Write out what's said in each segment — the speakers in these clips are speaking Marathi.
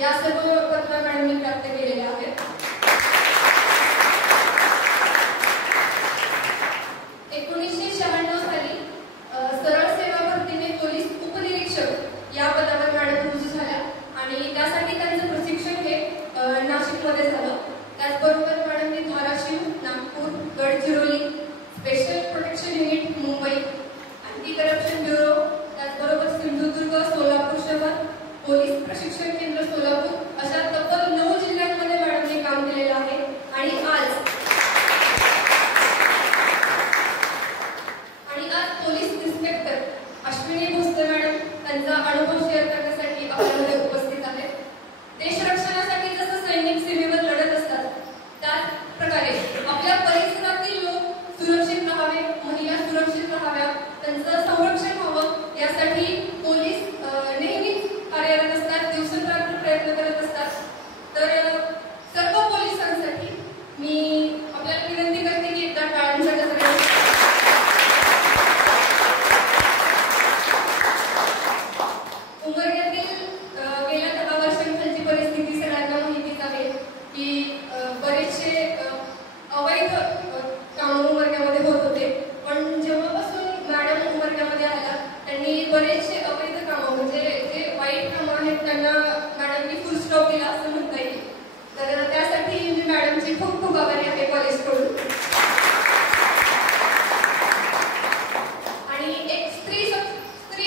या सर्व पदव्या मॅडमनी प्राप्त केलेल्या आहेत. 1996 साली सरळ सेवा भरतीने पोलीस उपनिरीक्षक या पदावर मॅडम रुजू झाल्या आणि त्यासाठी त्यांचं प्रशिक्षण हे नाशिकमध्ये झालं. त्याचबरोबर मॅडमनी Dharashiv, Nagpur, Gadchiroli, special protection unit Mumbai, anti corruption bureau, त्याचबरोबर सिंधुदुर्ग, सोलापूर शहर, पोलीस प्रशिक्षण केंद्र सोलापूर अशा तब्बल 9 जिल्ह्यांमध्ये मॅडमने काम केलेलं आहे. आणि आज police inspector Ashwini Bhosale madam त्यांचा अनुभव शेअर करण्यासाठी आपल्यामध्ये उपस्थित आहेत. देशरक्षणासाठी जसं सैनिक सीमेवर लढत असतात त्याच प्रकारे आपल्या परिसरातील लोक सुरक्षित राहावे, महिला सुरक्षित राहाव्या, त्यांचं संरक्षण व्हावं यासाठी पोलीस नेहमीच कार्यरत असतात, दिवसेंदिवस प्रयत्न करत असतात. तर सर्व पोलिसांसाठी मी आपल्याला विनंती करते की एकदा टाळ्यांच्या गजरात उमरग्यातील गेल्या 10 वर्षांखालची परिस्थिती सगळ्यांना माहितीच आहे की बरेचसे अवैध काम उमरग्यामध्ये होत होते. पण जेव्हापासून मॅडम उमरग्यामध्ये आल्या त्यांनी बरेचसे अवैध कामं म्हणजे जे वाईट कामं आहेत त्यांना मॅडमनी फुल स्टॉप दिला असं म्हणता येईल. तर त्यासाठी मी मॅडमची खूप खूप आभारी आहे कॉलेजकडून. आणि एक स्त्री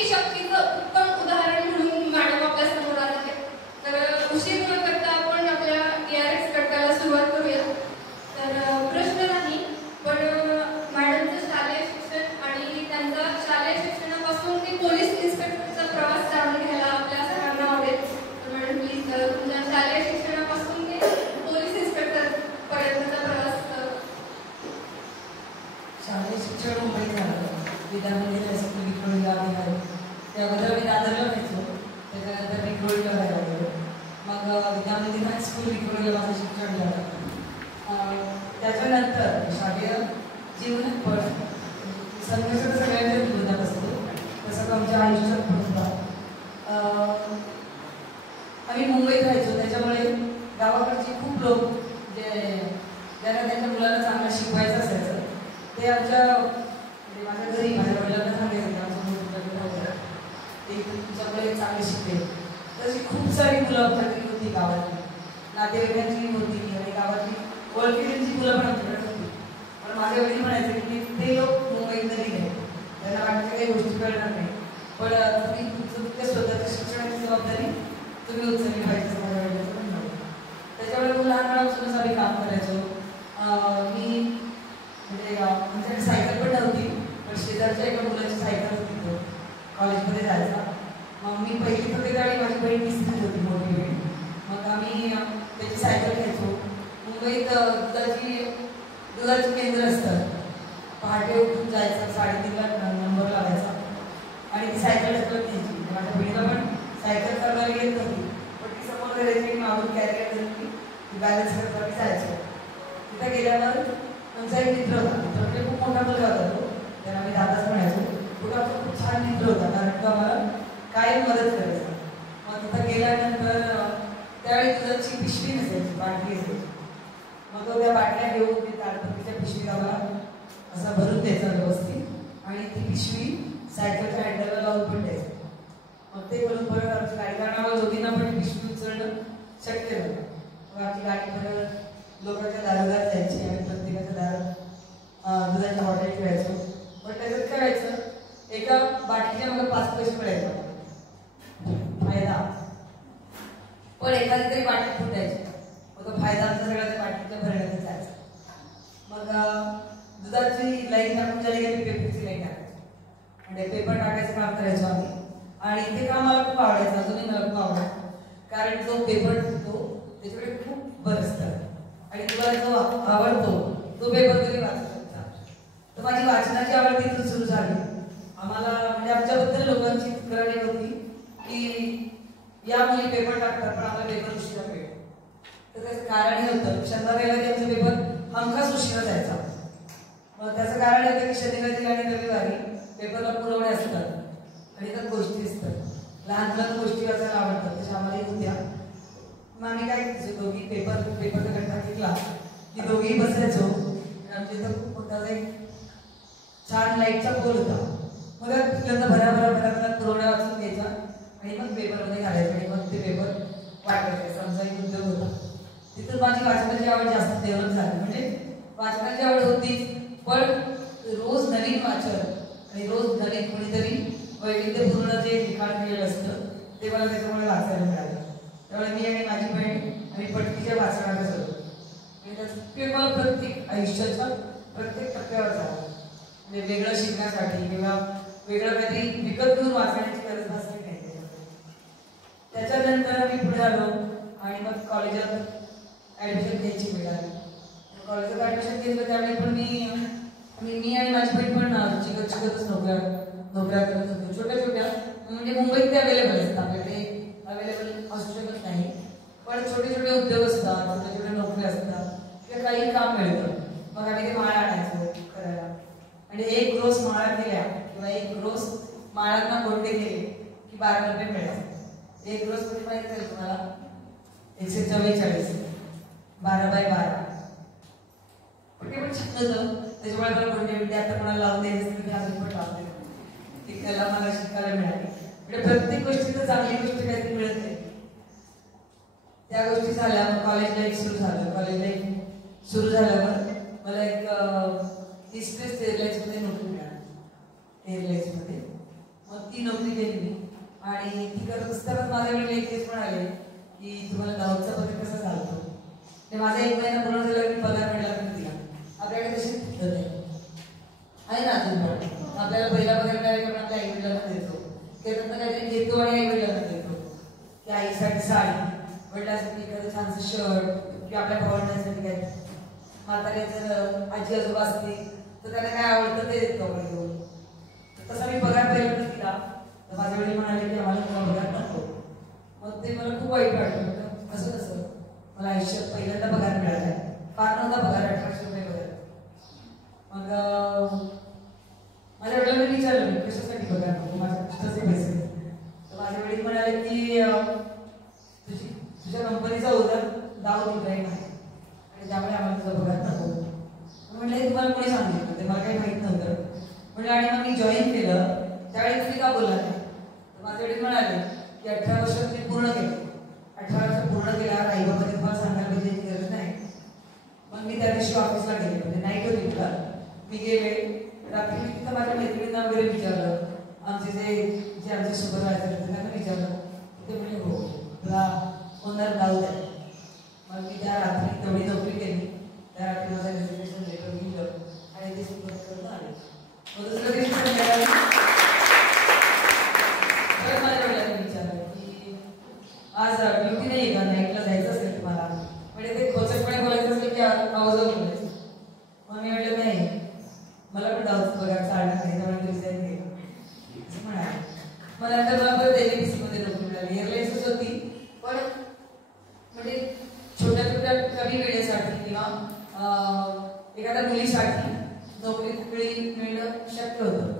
शक्तीचं उत्तम उदाहरण म्हणून मॅडम आपल्या समोर आले आहेत. तर उशीर न करता आपण आपल्या DRX कट्ट्याला सुरुवात करूया. तर प्रश्न नाही, पण मॅडमचं शालेय शिक्षण आणि त्यांचा शालेय शिक्षणापासून ते पोलीस इन्स्पेक्टरचा प्रवास जाणून घ्यायला आपल्या सगळ्यांना आवडेल. तर मॅडम प्लीज तुमच्या शालेय शिक्षणापासून ते पोलीस इन्स्पेक्टर पर्यंतचा प्रवास. शालेय शिक्षण मुंबईत झालं, विद्यामंदिर हायस्कूल विक्रोळीला आम्ही झालो. त्या अगोदर मी दादरला व्हायचो, त्याच्यानंतर विक्रोळीला व्हायला लागलो. मग विद्यामंदिर हायस्कूल विक्रोळीला माझं शिक्षण झालं. त्याच्यानंतर शालेय जीवन पण संघर्ष सगळ्यांच्या जीवनात असतो, तसंच आमच्या आयुष्यात पण होता. आम्ही मुंबईत राहायचो, त्याच्यामुळे गावाकडचे खूप लोक जे ज्यांना त्यांच्या मुलांना चांगलं शिकवायचं असायचं ते आमच्या म्हणजे माझ्या घरी माझ्या वडिलांना सांगायचं आमच्या मुलं ते तुमच्याकडे चांगले शिकते. तशी खूप सारी मुलं आमच्याकडे होती, गावातली नातेवाईकांची होती आणि गावातली ओळखीची मुलं पण आमच्याकडे होती. पण माझे वडील म्हणायचे की ते लोक मुंबईत नाही आहे, त्यांना बाकीच्या काही गोष्टी कळणार नाही, पण तुम्ही तुमच्या स्वतःच्या शिक्षणाची जबाबदारी तुम्ही उचलली पाहिजे माझ्या वडिलांचं म्हणणं होतं. त्याच्यामुळे खूप लहानपणापासूनच आम्ही काम करायचो. मी म्हणजे आमच्याकडे सायकल पण नव्हती, पण शेजारच्या एका मुलाची सायकल होती, तो कॉलेजमध्ये जायचा. मग मी पहिली होते त्यावेळी माझी बहीण 20वीत होती, मोठी बहीण. मग आम्ही त्याची सायकल घ्यायचो. मुंबईत दुधाची केंद्र असतात, पहाटे उठून जायचं, 3:30ला नंबर लावायचा आणि ती सायकल ढकलत न्यायची. माझ्या बहिणीला पण सायकल चालवायला येत नव्हती, पण ती समोर करायची, मागून कॅरियर धरून ती बॅलन्स करत आम्ही जायचो. तिथं गेल्यावर आमचा एक मित्र होता, मित्र म्हणजे खूप मोठा मुलगा होता तो, त्याला आम्ही दादाच म्हणायचो. तो आमचा खूप छान मित्र होता, कारण तो आम्हाला कायम मदत करायचा. मग तिथं गेल्यानंतर त्यावेळी दुधाची पिशवी नसायची, बाटली असायची. मग तो त्या बाटल्या घेऊन ते ताडपत्रीच्या पिशवीत आम्हाला असा भरून द्यायचा व्यवस्थित आणि ती पिशवी सायकलच्या हँडलला लावून पण द्यायची. मग ते करून परत आमची गाडी, कारण आम्हाला दोघींना पण पिशवी उचलणं शक्य नव्हतं. मग आमची गाडी परत लोकांच्या दारोदार जायची आणि प्रत्येकाच्या दारात दुधाच्या हॉटेल ठेवायचो. पण त्याच्यात काय व्हायचं, एका बाटलीच्या मला 5 पैसे मिळायचे फायदा, पण एखादी तरी बाटली फुटायची. मग तो फायदा आमचा सगळ्या त्या बाटलीच्या भरण्यात जायचा. मग दुधाची लाईन टाकून झाली की पेपरची लाईन टाकायची, म्हणजे पेपर टाकायचं काम करायचो आम्ही. आणि ते काम मला खूप आवडायचं, अजूनही मला खूप आवडतं, कारण जो पेपर ठेवतो त्याच्याकडे खूप बरं असतं आणि तुला जो आवडतो तो पेपर तुम्ही वाचू शकता. तर माझी वाचनाची आवड तिथून सुरू झाली. आम्हाला म्हणजे आमच्याबद्दल लोकांची तक्रार होती की या मुली पेपर टाकतात पण आम्हाला पेपर उशिरा मिळतो. तर त्याचं कारण हे होतं, शनिवारी आमचा पेपर हमखास उशिरा जायचा. मग त्याचं कारण हे होतं की शनिवारी आणि रविवारी पेपरला पुरवणे असतात आणि त्यात गोष्टी असतात. लहान लहान गोष्टी वाचायला आवडतात, तशा आम्हालाही होत्या. पेपरचा गठ्ठा घेतला की दोघेही बसायचो. आमच्या इथं खूप मोठा एक छान लाईटचा पोल होता. मग तिथं भराभरा पुरवण्या वाचून घ्यायचा आणि मग पेपरमध्ये घालायचं आणि मग ते पेपर वाटायचे. समजा एक उद्योग होता. तिथं माझी वाचनाची आवड जास्त डेव्हलप झाली. म्हणजे वाचनाची आवड होतीच, पण रोज नवीन वाचन आणि रोज नवीन कोणीतरी वैविध्यपूर्ण जे लिखाण केलेलं असतं ते मला त्याच्यामुळे वाचायला मिळालं. त्यामुळे मी आणि माझी बहीण आम्ही पटकीच्या वाचनाला जातो. किंवा प्रत्येक आयुष्याच्या प्रत्येक टप्प्यावर जावं, म्हणजे वेगळं शिकण्यासाठी किंवा वेगळं काहीतरी विकत घेऊन वाचण्याची गरज भासली नाही. त्याच्यानंतर आम्ही पुढे आलो आणि मग कॉलेजात ॲडमिशन घ्यायची मिळाली. कॉलेजात ॲडमिशन घेतलं त्यावेळी पण मी आणि माझी बहीण पण शिकतच नोकऱ्या करत होतो. छोट्या म्हणजे मुंबईत ते अवेलेबल असतात, आपल्याकडे अवेलेबल असू शकत नाही. पण छोटे उद्योग असतात, छोट्या नोकऱ्या असतात किंवा काही काम मिळतं. मग आम्ही ते माळा आणायचो करायला. आणि एक रोज माळा केल्या किंवा एक रोज माळांना गोंडे केले की 12 रुपये मिळायचे. एक रोज म्हणजे माहिती आहे तुम्हाला 144 12x12. पण ते पण छान होतं. त्याच्यामुळे मला गोंडे आता कोणाला लावून द्यायचं मी अजून पण लावते. ती कला मला शिकायला मिळाली. म्हणजे प्रत्येक गोष्टीचं चांगली गोष्ट काहीतरी मिळत नाही. त्या गोष्टी झाल्या. मग कॉलेज लाईफ सुरू झालं. कॉलेज लाईफ सुरू झाल्यावर मला एक इस्पेस एअरलाईन्समध्ये नोकरी मिळाली. एअरलाईन्समध्ये मग ती नोकरी केली मी. आणि ती करत असतानाच माझ्याकडे एक केस पण आले की तुम्हाला 10चा पगार कसा चालतो. ते माझा 1 महिना पूर्ण झाल्यावर मी पगार मिळाला पण दिला. आपल्याकडे तशी पद्धत आहे ना अजून पण. आपल्याला पहिला पगार मिळाला की आपल्या आईवडिलांना देतो, त्यानंतर काहीतरी घेतो आणि आईवडिलांना देतो. की आईसाठी साडी, वडिलांसाठी एखादं छानसं शर्ट किंवा आपल्या भावंडांसाठी काय. म्हातारे जर आजी आजोबा असतील तर त्यांना काय आवडतं ते देतो आपण घेऊन. तसा मी पगार पहिल्यांदा दिला तर माझे वडील म्हणाले की आम्हाला तुला पगार नको. मग ते मला खूप वाईट वाटलं. असं कसं, मला आयुष्यात पहिल्यांदा पगार मिळाला, फार नव्हता पगार, 1800 रुपये पगार. मग माझ्या वडिलांनी विचारलं मी कशासाठी पगार नको, माझ्या कष्टाचे पैसे. तर माझे वडील म्हणाले की तुझ्या कंपनीचा उदर दाव इब्राहिम आहे आणि त्यामुळे आम्हाला तुझा पगार नको. म्हणलं तुम्हाला कोणी सांगितलं, ते मला काही माहित नव्हतं. म्हणजे आणि मग मी जॉईन केलं त्यावेळी तुम्ही का बोलला नाही. तर माझे वडील म्हणाले की 18 वर्ष तुम्ही पूर्ण केले, 18 वर्ष पूर्ण केल्यावर आईबाबाने तुम्हाला सांगायला पाहिजे याची गरज नाही. मग मी त्या दिवशी ऑफिसला गेले, म्हणजे नाईट होती तुला. मी गेले रात्री. मी तिथं माझ्या मैत्रिणींना वगैरे विचारलं, आमचे जे आमचे सुपरवायझर होते त्यांना विचारलं. ते म्हणजे हो तुला ओनर लावू द्या. मग मी त्या रात्री तेवढी नोकरी केली. त्या रात्री माझं रेजिग्नेशन लेटर लिहिलं आणि ते सुरू करून आले. मग दुसऱ्या दिवशी संध्याकाळी माझ्या वडिलांनी विचारलं की आज ड्युटी नाही का, नाईटला जायचं असेल तुम्हाला. म्हणजे ते खोचकपणे बोलायचं असेल की आवाजावर बोलायचं. मग मी म्हटलं नाही, मला पण डाऊट पगार चालणार नाही, त्यामुळे रिझाईन केलं असं म्हणाले. मग नंतर मला परत NAPC मध्ये नोकरी मिळाली. एअरलाईन्सच होती, पण म्हणजे छोट्या कमी वेळेसाठी किंवा एखाद्या मुलीसाठी नोकरी मिळणं शक्य होतं.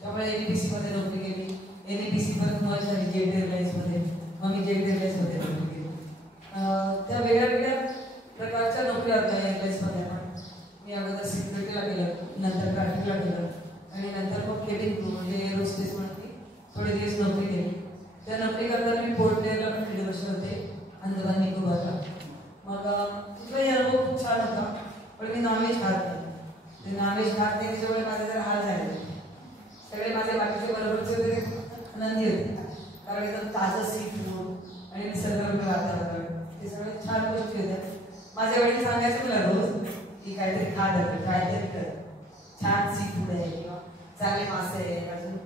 त्यामुळे NAPC मध्ये नोकरी केली. NAPC परत मग झाली जेट एअरलाईन्समध्ये. मग मी जेट एअरलाईन्समध्ये नोकरी केली. त्या वेगळ्या प्रकारच्या नोकऱ्या होत्या एअरलाईन्समध्ये. मी अगोदर सिक्युरिटीला केलं, नंतर ट्रॅफिकला केलं आणि नंतर मग केबिन क्रू म्हणजे एअरोस्पेस म्हणून थोडे दिवस नोकरी केली. त्या नोकरी करताना मी पोर्ट ब्लेअरला पण 1.5 वर्ष होते, अंदमान निकोबारला. मग तिथलाही अनुभव खूप छान होता. पण मी नॉनव्हेज खात नाही. ते नॉनव्हेज खात नाही त्याच्यामुळे माझे जरा हाल झाले. सगळे माझे बाकीचे बरोबरचे होते आनंदी होते, कारण एकदम ताजं सी फूड आणि निसर्गरम्य वातावरण, ते सगळे छान गोष्टी होत्या. माझे वडील सांगायचे मला रोज की काहीतरी खा जातं, काहीतरी कर, छान सी फूड आहे किंवा चांगले मासे आहे. अजून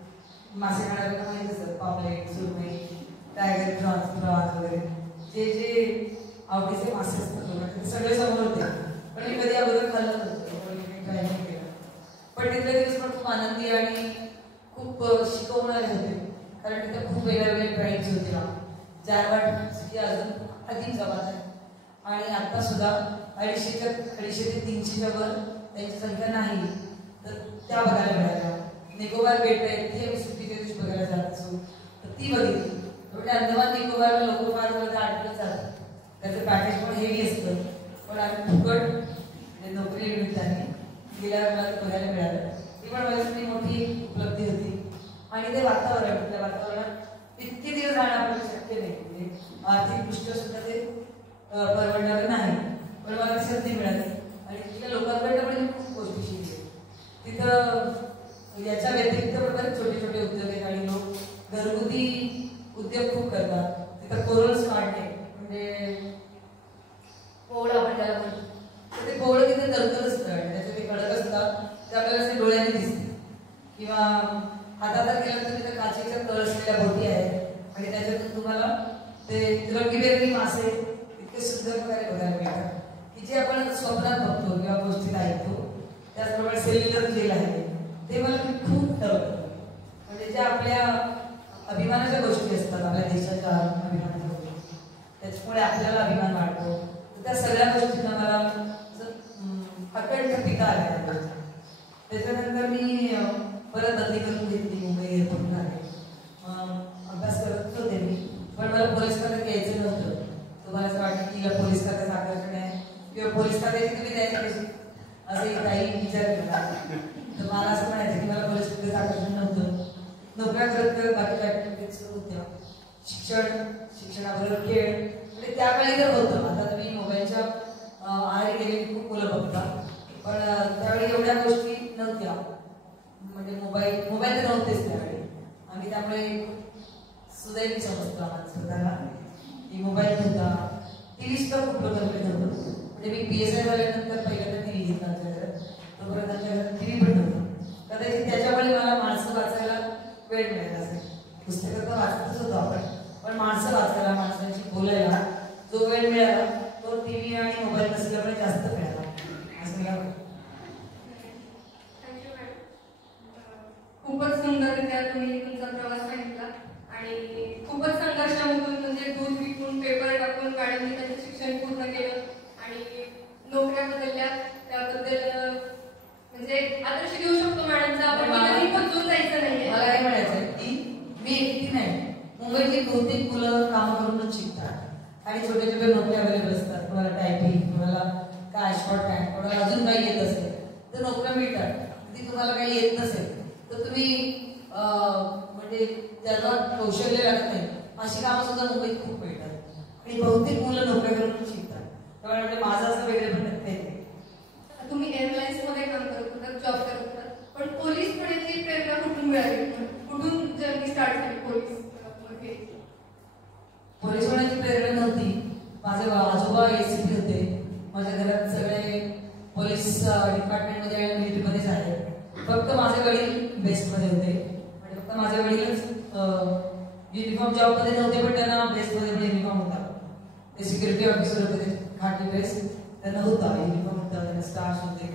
मासे खाणाऱ्यांना माहिती असतं, पॉपलेट, सुरमई, टायगर प्रॉन्स वगैरे जे आवडीचे मासे असतात ते सगळे समोर होते. पण मी कधी अगोदर खाल्लं नव्हतं, ट्राय नाही केलं. पण तिथले दिवस पण खूप आनंदी आणि खूप शिकवणारे होते, कारण तिथे खूप वेगळ्या ट्राईब्स होत्या. जारवाट सिटी अजून अधिक जवळ आहे आणि आता सुद्धा 250 ते 300च्या वर त्यांची संख्या नाही, तर त्या बघायला मिळाल्या. निकोबार बेट आहे, ती आम्ही सुट्टीच्या दिवशी बघायला जात असो, तर ती बघितली. म्हणजे अंदमान निकोबारला लोक फार जवळ 8 दिवस जातात. त्याचं पॅकेज पण हेवी असतं, पण आम्ही फुकट म्हणजे नोकरी निमित्ताने गेल्यावर मला ते बघायला मिळालं. ती पण माझ्यासाठी मोठी उपलब्धी होती. आणि ते वातावरण, त्या वातावरणात इतके दिवस राहणं आपल्याला शक्य नाही, म्हणजे आर्थिकदृष्ट्या सुद्धा ते परवडणारं नाही. पण मला ती संधी मिळाली आणि तिथल्या लोकांकडनं पण मी खूप गोष्टी शिकले. तिथं याच्या व्यतिरिक्त बरोबर छोटे छोटे उद्योग आहेत आणि लोक घरगुती उद्योग खूप करतात. तिथं कोरल्स काढणे म्हणजे पोळ आपण त्याला म्हणतो, तर ते पोळ तिथे दरकत असतं आणि त्याचे ते कडक असतात, ते आपल्याला असे डोळ्याने दिसते. किंवा हातात गेलं तर तिथे काचेच्या तळसलेल्या बोटी आहेत आणि त्याच्यातून तुम्हाला ते रंगीबेरंगी मासे इतके सुंदर प्रकारे बघायला मिळतात की जे आपण स्वप्नात बघतो किंवा गोष्टीत ऐकतो. त्याचप्रमाणे सेल्युलर जेल आहे, ते मला खूप ठरवतं. म्हणजे ज्या आपल्या अभिमानाच्या गोष्टी असतात, आपल्या देशाच्या अभिमानाच्या गोष्टी, त्याच्यामुळे आपल्याला अभिमान वाटतो. तर त्या सगळ्या गोष्टींना मला अकंठ टीका आल्या. त्याच्यानंतर मी परत बदली करून घेतली, मुंबई एअरपोर्टला आहे. अभ्यास करत होते मी, पण मला पोलीस खात्यात यायचं नव्हतं. तुम्हाला असं वाटतं की पोलीस खात्याचं आकर्षण आहे किंवा पोलीस खात्याची तुम्ही तयारी कशी, असंही काही विचार केला. तर मला असं म्हणायचं की मला पोलीस खात्याचं आकर्षण नव्हतं. नोकऱ्या करत बाकीच्या ऍक्टिव्हिटीज होत्या, शिक्षणाबरोबर खेळ, म्हणजे त्यावेळी तर होतं. आता तुम्ही मोबाईलच्या आहारी गेलेली खूप मुलं बघता, पण त्यावेळी एवढ्या गोष्टी नव्हत्या. म्हणजे मोबाईल तर नव्हतेच त्यावेळी. आणि त्यामुळे सुदैवी समजतो आम्हाला स्वतःला की मोबाईल नव्हता. टीव्ही सुद्धा खूप लोकांकडे नव्हतं. म्हणजे मी PSI झाल्यानंतर पहिल्यांदा टीव्ही घेतला आमच्या घरात. तोपर्यंत आमच्या घरात टीव्ही पण नव्हतं. कदाचित त्याच्यामुळे मला माणसं वाचायला वेळ मिळाला असेल. पुस्तकं तर वाचतच होतो आपण, पण माणसं वाचायला, माणसांशी बोलायला जो वेळ मिळाला तो टीव्ही आणि मोबाईल नसल्यामुळे जास्त मिळाला असं मला वाटतं. खूपच सुंदररित्या तुम्ही तुमचा प्रवास सांगितला आणि खूपच संघर्षामधून म्हणजे दूध विकून पेपर टाकून मॅडमनी त्यांचं शिक्षण पूर्ण केलं आणि नोकऱ्या बदलल्या. त्याबद्दल म्हणजे आदर्श घेऊ शकतो मॅडमचा. आपण कधी बदलून जायचं नाहीये. मला काय म्हणायचं की मी एकटी नाही, मुंबईतली बहुतेक मुलं कामं करूनच शिकतात आणि छोटे छोटे नोकऱ्या अवेलेबल असतात. कोणाला टायपिंग, कोणाला काय शॉर्ट हँड, कोणाला अजून काही येत असेल तर नोकऱ्या मिळतात. ती तुम्हाला काही येत नसेल तर तुम्ही म्हणजे ज्याला कौशल्य लागत नाही अशी कामं सुद्धा मुंबईत खूप मिळतात आणि बहुतेक मुलं नोकऱ्या करून शिकतात. त्यामुळे म्हणजे माझं असं वेगळं पण नाही. तुम्ही एअरलाईन्स मध्ये काम करत होतात, जॉब करत होतात, पण पोलीस होण्याची प्रेरणा कुठून मिळाली? कुठून जर्नी स्टार्ट झाली पोलीस मध्ये? पोलीस होण्याची प्रेरणा नव्हती. माझे आजोबा ACP होते. माझ्या घरात सगळे पोलीस डिपार्टमेंटमध्ये आणि मिलिटरीमध्येच आहे. फक्त माझे वडील बेस्टमध्ये होते. म्हणजे फक्त माझे वडीलच युनिफॉर्म जॉबमध्ये नव्हते, पण त्यांना बेस्टमध्ये पण युनिफॉर्म होता. ते सिक्युरिटी ऑफिसर होते, खाकी बेस त्यांना होता, युनिफॉर्म होता, त्यांना स्टार्स होते.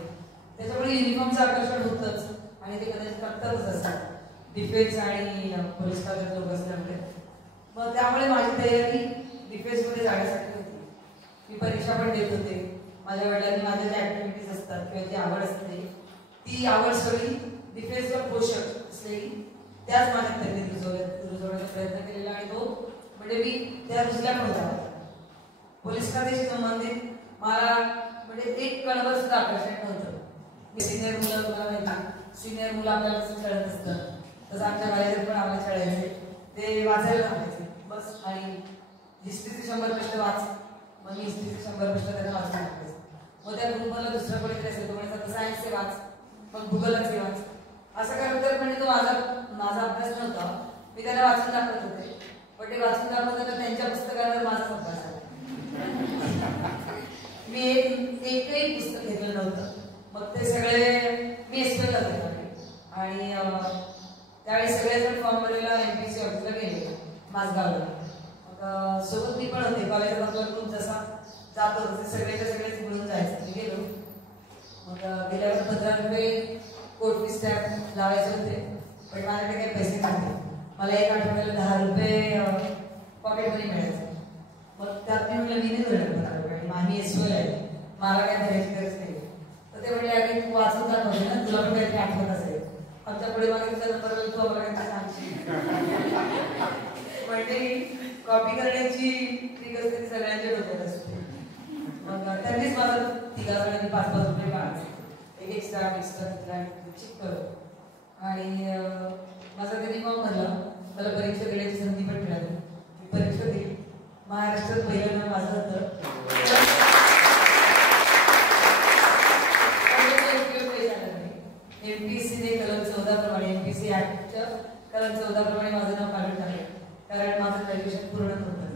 त्याच्यामुळे युनिफॉर्मचं आकर्षण होतंच आणि ते कदाचित करतातच असतात डिफेन्स आणि पोलीस खात्यात लोक असल्यामुळे. मग त्यामुळे माझी तयारी डिफेन्समध्ये जाण्यासाठी होती. मी परीक्षा पण देत होते. माझ्या वडिलांनी माझ्या ज्या ऍक्टिव्हिटीज असतात किंवा जी आवड असते ती आवड सगळी डिफेन्सला पोषक असलेली त्याच माझ्या तयारीत रुजवण्याचा प्रयत्न केलेला आणि तो म्हणजे मी त्या रुजल्या पण होता. पोलीस खात्याशी संबंधित मला म्हणजे एक कणभर सुद्धा आकर्षण नव्हतं. मी सिनियर सिनियर मुलं आपल्याला कसं खेळत असतात तसं आमच्या बाहेर पण आम्हाला खेळायचे. ते वाचायला सांगायचे बस आणि हिस्ट्रीचे 100 प्रश्न वाच. मग मी हिस्ट्रीचे 100 प्रश्न त्यांना वाचून टाकायचे. मग त्या ग्रुपमधला दुसरा कोणीतरी असेल तो म्हणायचा सायन्सचे वाच, मग भूगोलाचे वाच. असं करत तर म्हणजे तो माझा अभ्यास नव्हता. मी त्याला वाचून दाखवत होते, पण ते वाचून दाखवताना त्यांच्या पुस्तकांवर माझाच अभ्यास आला. मी एकही पुस्तक घेतलं नव्हतं. मग ते सगळे मी एसपेला होते आणि त्यावेळी सगळेजण फॉर्म भरायला MPC ऑफिसला गेले माझगावला. मग सोबत मी पण होते. कॉलेजात आपला ग्रुप जसा जातो तसे सगळेच्या सगळेच मिळून जायचं. मी गेलो. मग गेल्यावर 15 रुपये कोर्ट फी स्टॅम्प लावायचे होते, पण माझ्याकडे काही पैसे नव्हते. मला एक आठवड्याला 10 रुपये पॉकेट मनी मिळायचं. मग त्यात मी म्हटलं मी नाही भरणार 15 रुपये आणि आम्ही एसओला आहे, मला काय भरायची गरज नाही. तर ते म्हटले अरे तू वाचून दाखवते ना, तुला पण काहीतरी आठवत असेल, आमच्या पुढे मागे तुझा नंबर तू आम्हाला काहीतरी सांगशील. म्हणजे कॉपी करण्याची ट्रिक असते ती सगळ्यांच्या डोक्यात असते. मग त्यांनीच मला 3 जणांनी 5-5 रुपये काढायचे, एक एक्स्ट्रा चिक करत. आणि माझा त्यांनी फॉर्म भरला, मला परीक्षा देण्याची संधी पण मिळाली. मी परीक्षा दिली. महाराष्ट्रात पहिलं नाव माझं होतं. MPSCने कलम 14 प्रमाणे MPSC ऍक्टच्या कलम 14 प्रमाणे माझं नाव काढून टाकलं, कारण माझं ग्रॅज्युएशन पूर्ण नव्हतं.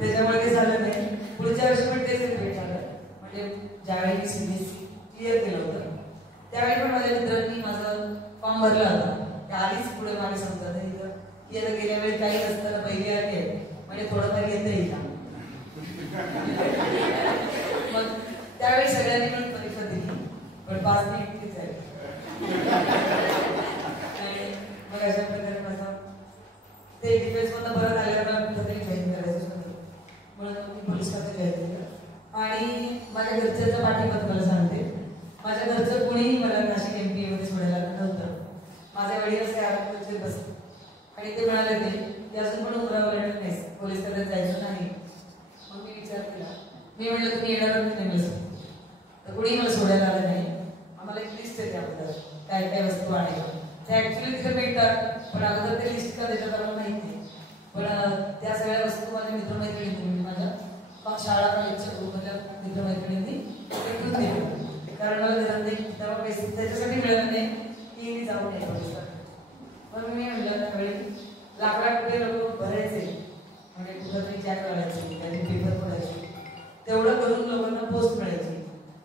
त्याच्यामुळे ते झालं नाही. पुढच्या वर्षी पण तेच रिपीट झालं. म्हणजे ज्यावेळी मी CBSE क्लिअर केलं होतं त्यावेळी पण माझ्या मित्रांनी माझा फॉर्म भरला होता. आधीच पुढे मागे समजा नाही तर की आता गेल्या वेळी काही नसताना पहिली आली आहे म्हणजे थोडंफार येतं येईल. मग त्यावेळी सगळ्यांनी पण परीक्षा दिली, पण पास मी एकटीच आहे. आणि मग अशा प्रकारे माझा ते डिफेन्स मधून परत आल्यावर मला कुठेतरी जॉईन करायचं होतं, म्हणून मी पोलीस खात्यात जॉईन केलं. आणि माझ्या घरच्यांचा पाठिंबा तुम्हाला सांगते. माझ्या घरचं कोणीही मला नाशिक MPA मध्ये सोडायला नव्हतं. माझ्या वडील असे आरोग्य बसले आणि ते म्हणाले की अजून पण उरावर येणार नाही, पोलीस खात्यात जायचं नाही. मग मी विचार केला, मी म्हटलं तुम्ही येणार नाही तर कोणी मला सोडायला आलं नाही. आम्हाला एक लिस्ट आहे त्याबद्दल काय काय वस्तू आणायला, ते ऍक्च्युली तिथे भेटतात, पण अगोदर ते लिस्ट का त्याच्यात आम्हाला माहिती नाही. पण त्या सगळ्या वस्तू माझ्या मित्रमैत्रिणींनी माझ्या शाळा कॉलेजच्या ग्रुपमधल्या मित्रमैत्रिणींनी भेटून दिली, कारण मला घरात नाही तेव्हा पैसे त्याच्यासाठी मिळत नाही की मी जाऊ नये पोलिसात. पण मी म्हटलं त्यावेळी लाकडाकडे लोक भरायचे, म्हणजे कुठं तरी चॅक करायचे, काही पेपर पडायचे, तेवढं करून लोकांना पोस्ट मिळायची.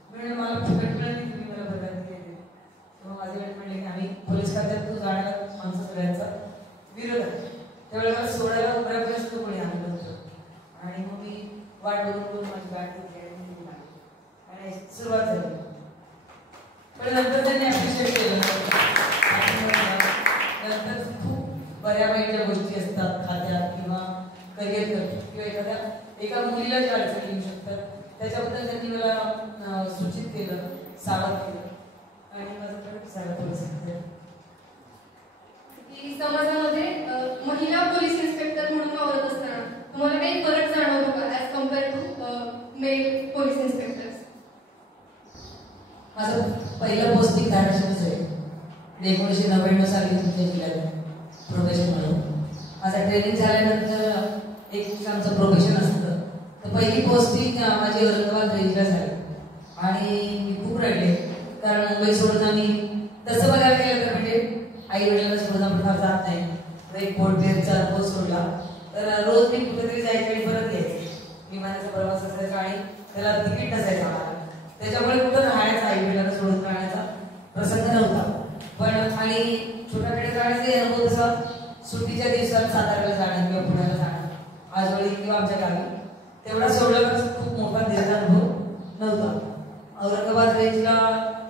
म्हणजे मला फुकट मिळाली, तुम्ही मला बघायला केले. मग माझे वेळ म्हणले की आम्ही पोलीस खात्यात तू जाण्याला आमचा सगळ्यांचा विरोध आहे. त्यावेळेला मला सोडायला उभ्यापर्यंत कोणी आणलं होतं. आणि मग मी वाट बघून माझी बॅग घेतली आणि सुरुवात झाली. पण नंतर त्यांनी अप्रिशिएट केलं. नंतर खूप बऱ्यापैकी गोष्टी असतात खात्यात किंवा करिअर करतात किंवा एका मुलीला जी अडचणी येऊ शकतात त्याच्याबद्दल त्यांनी मला सूचित केलं, सावध केलं आणि माझं प्रतिसाद करू शकते की समाजामध्ये महिला पोलीस इन्स्पेक्टर म्हणून वावरत असताना तुम्हाला काही फरक जाणवतो का as compared to male police inspectors? माझं पहिलं पोस्टिंग धाराशिवच आहे. 1999 साली तुमच्या जिल्ह्यात प्रोफेशन म्हणून माझा ट्रेनिंग झाल्यानंतर एक आमचं प्रोफेशन असतं, तर पहिली पोस्टिंग माझी औरंगाबाद रेंजला झाली आणि मी खूप रडले, कारण मुंबई सोडून आम्ही तसं बघायला गेलं तर म्हणजे आई वडिलांना सोडून आपण फार जात नाही. एक पोर्टचा अनुभव सोडला तर रोज मी कुठेतरी जायचं आणि परत यायचे. विमानाचा प्रवास असायचा आणि त्याला तिकीट नसायचं मला, त्याच्यामुळे कुठं राहण्याचा आई वडिलांना सोडून राहण्याचा प्रसंग नव्हता. पण आणि छोट्याकडे जाण्याचा अनुभव तसा सुट्टीच्या दिवसात साताऱ्याला जाणं किंवा पुण्याला जाणं, आजवळी किंवा आमच्या गावी, तेवढा सोडला तर खूप मोठा दीर्घ अनुभव नव्हता. औरंगाबाद रेंजला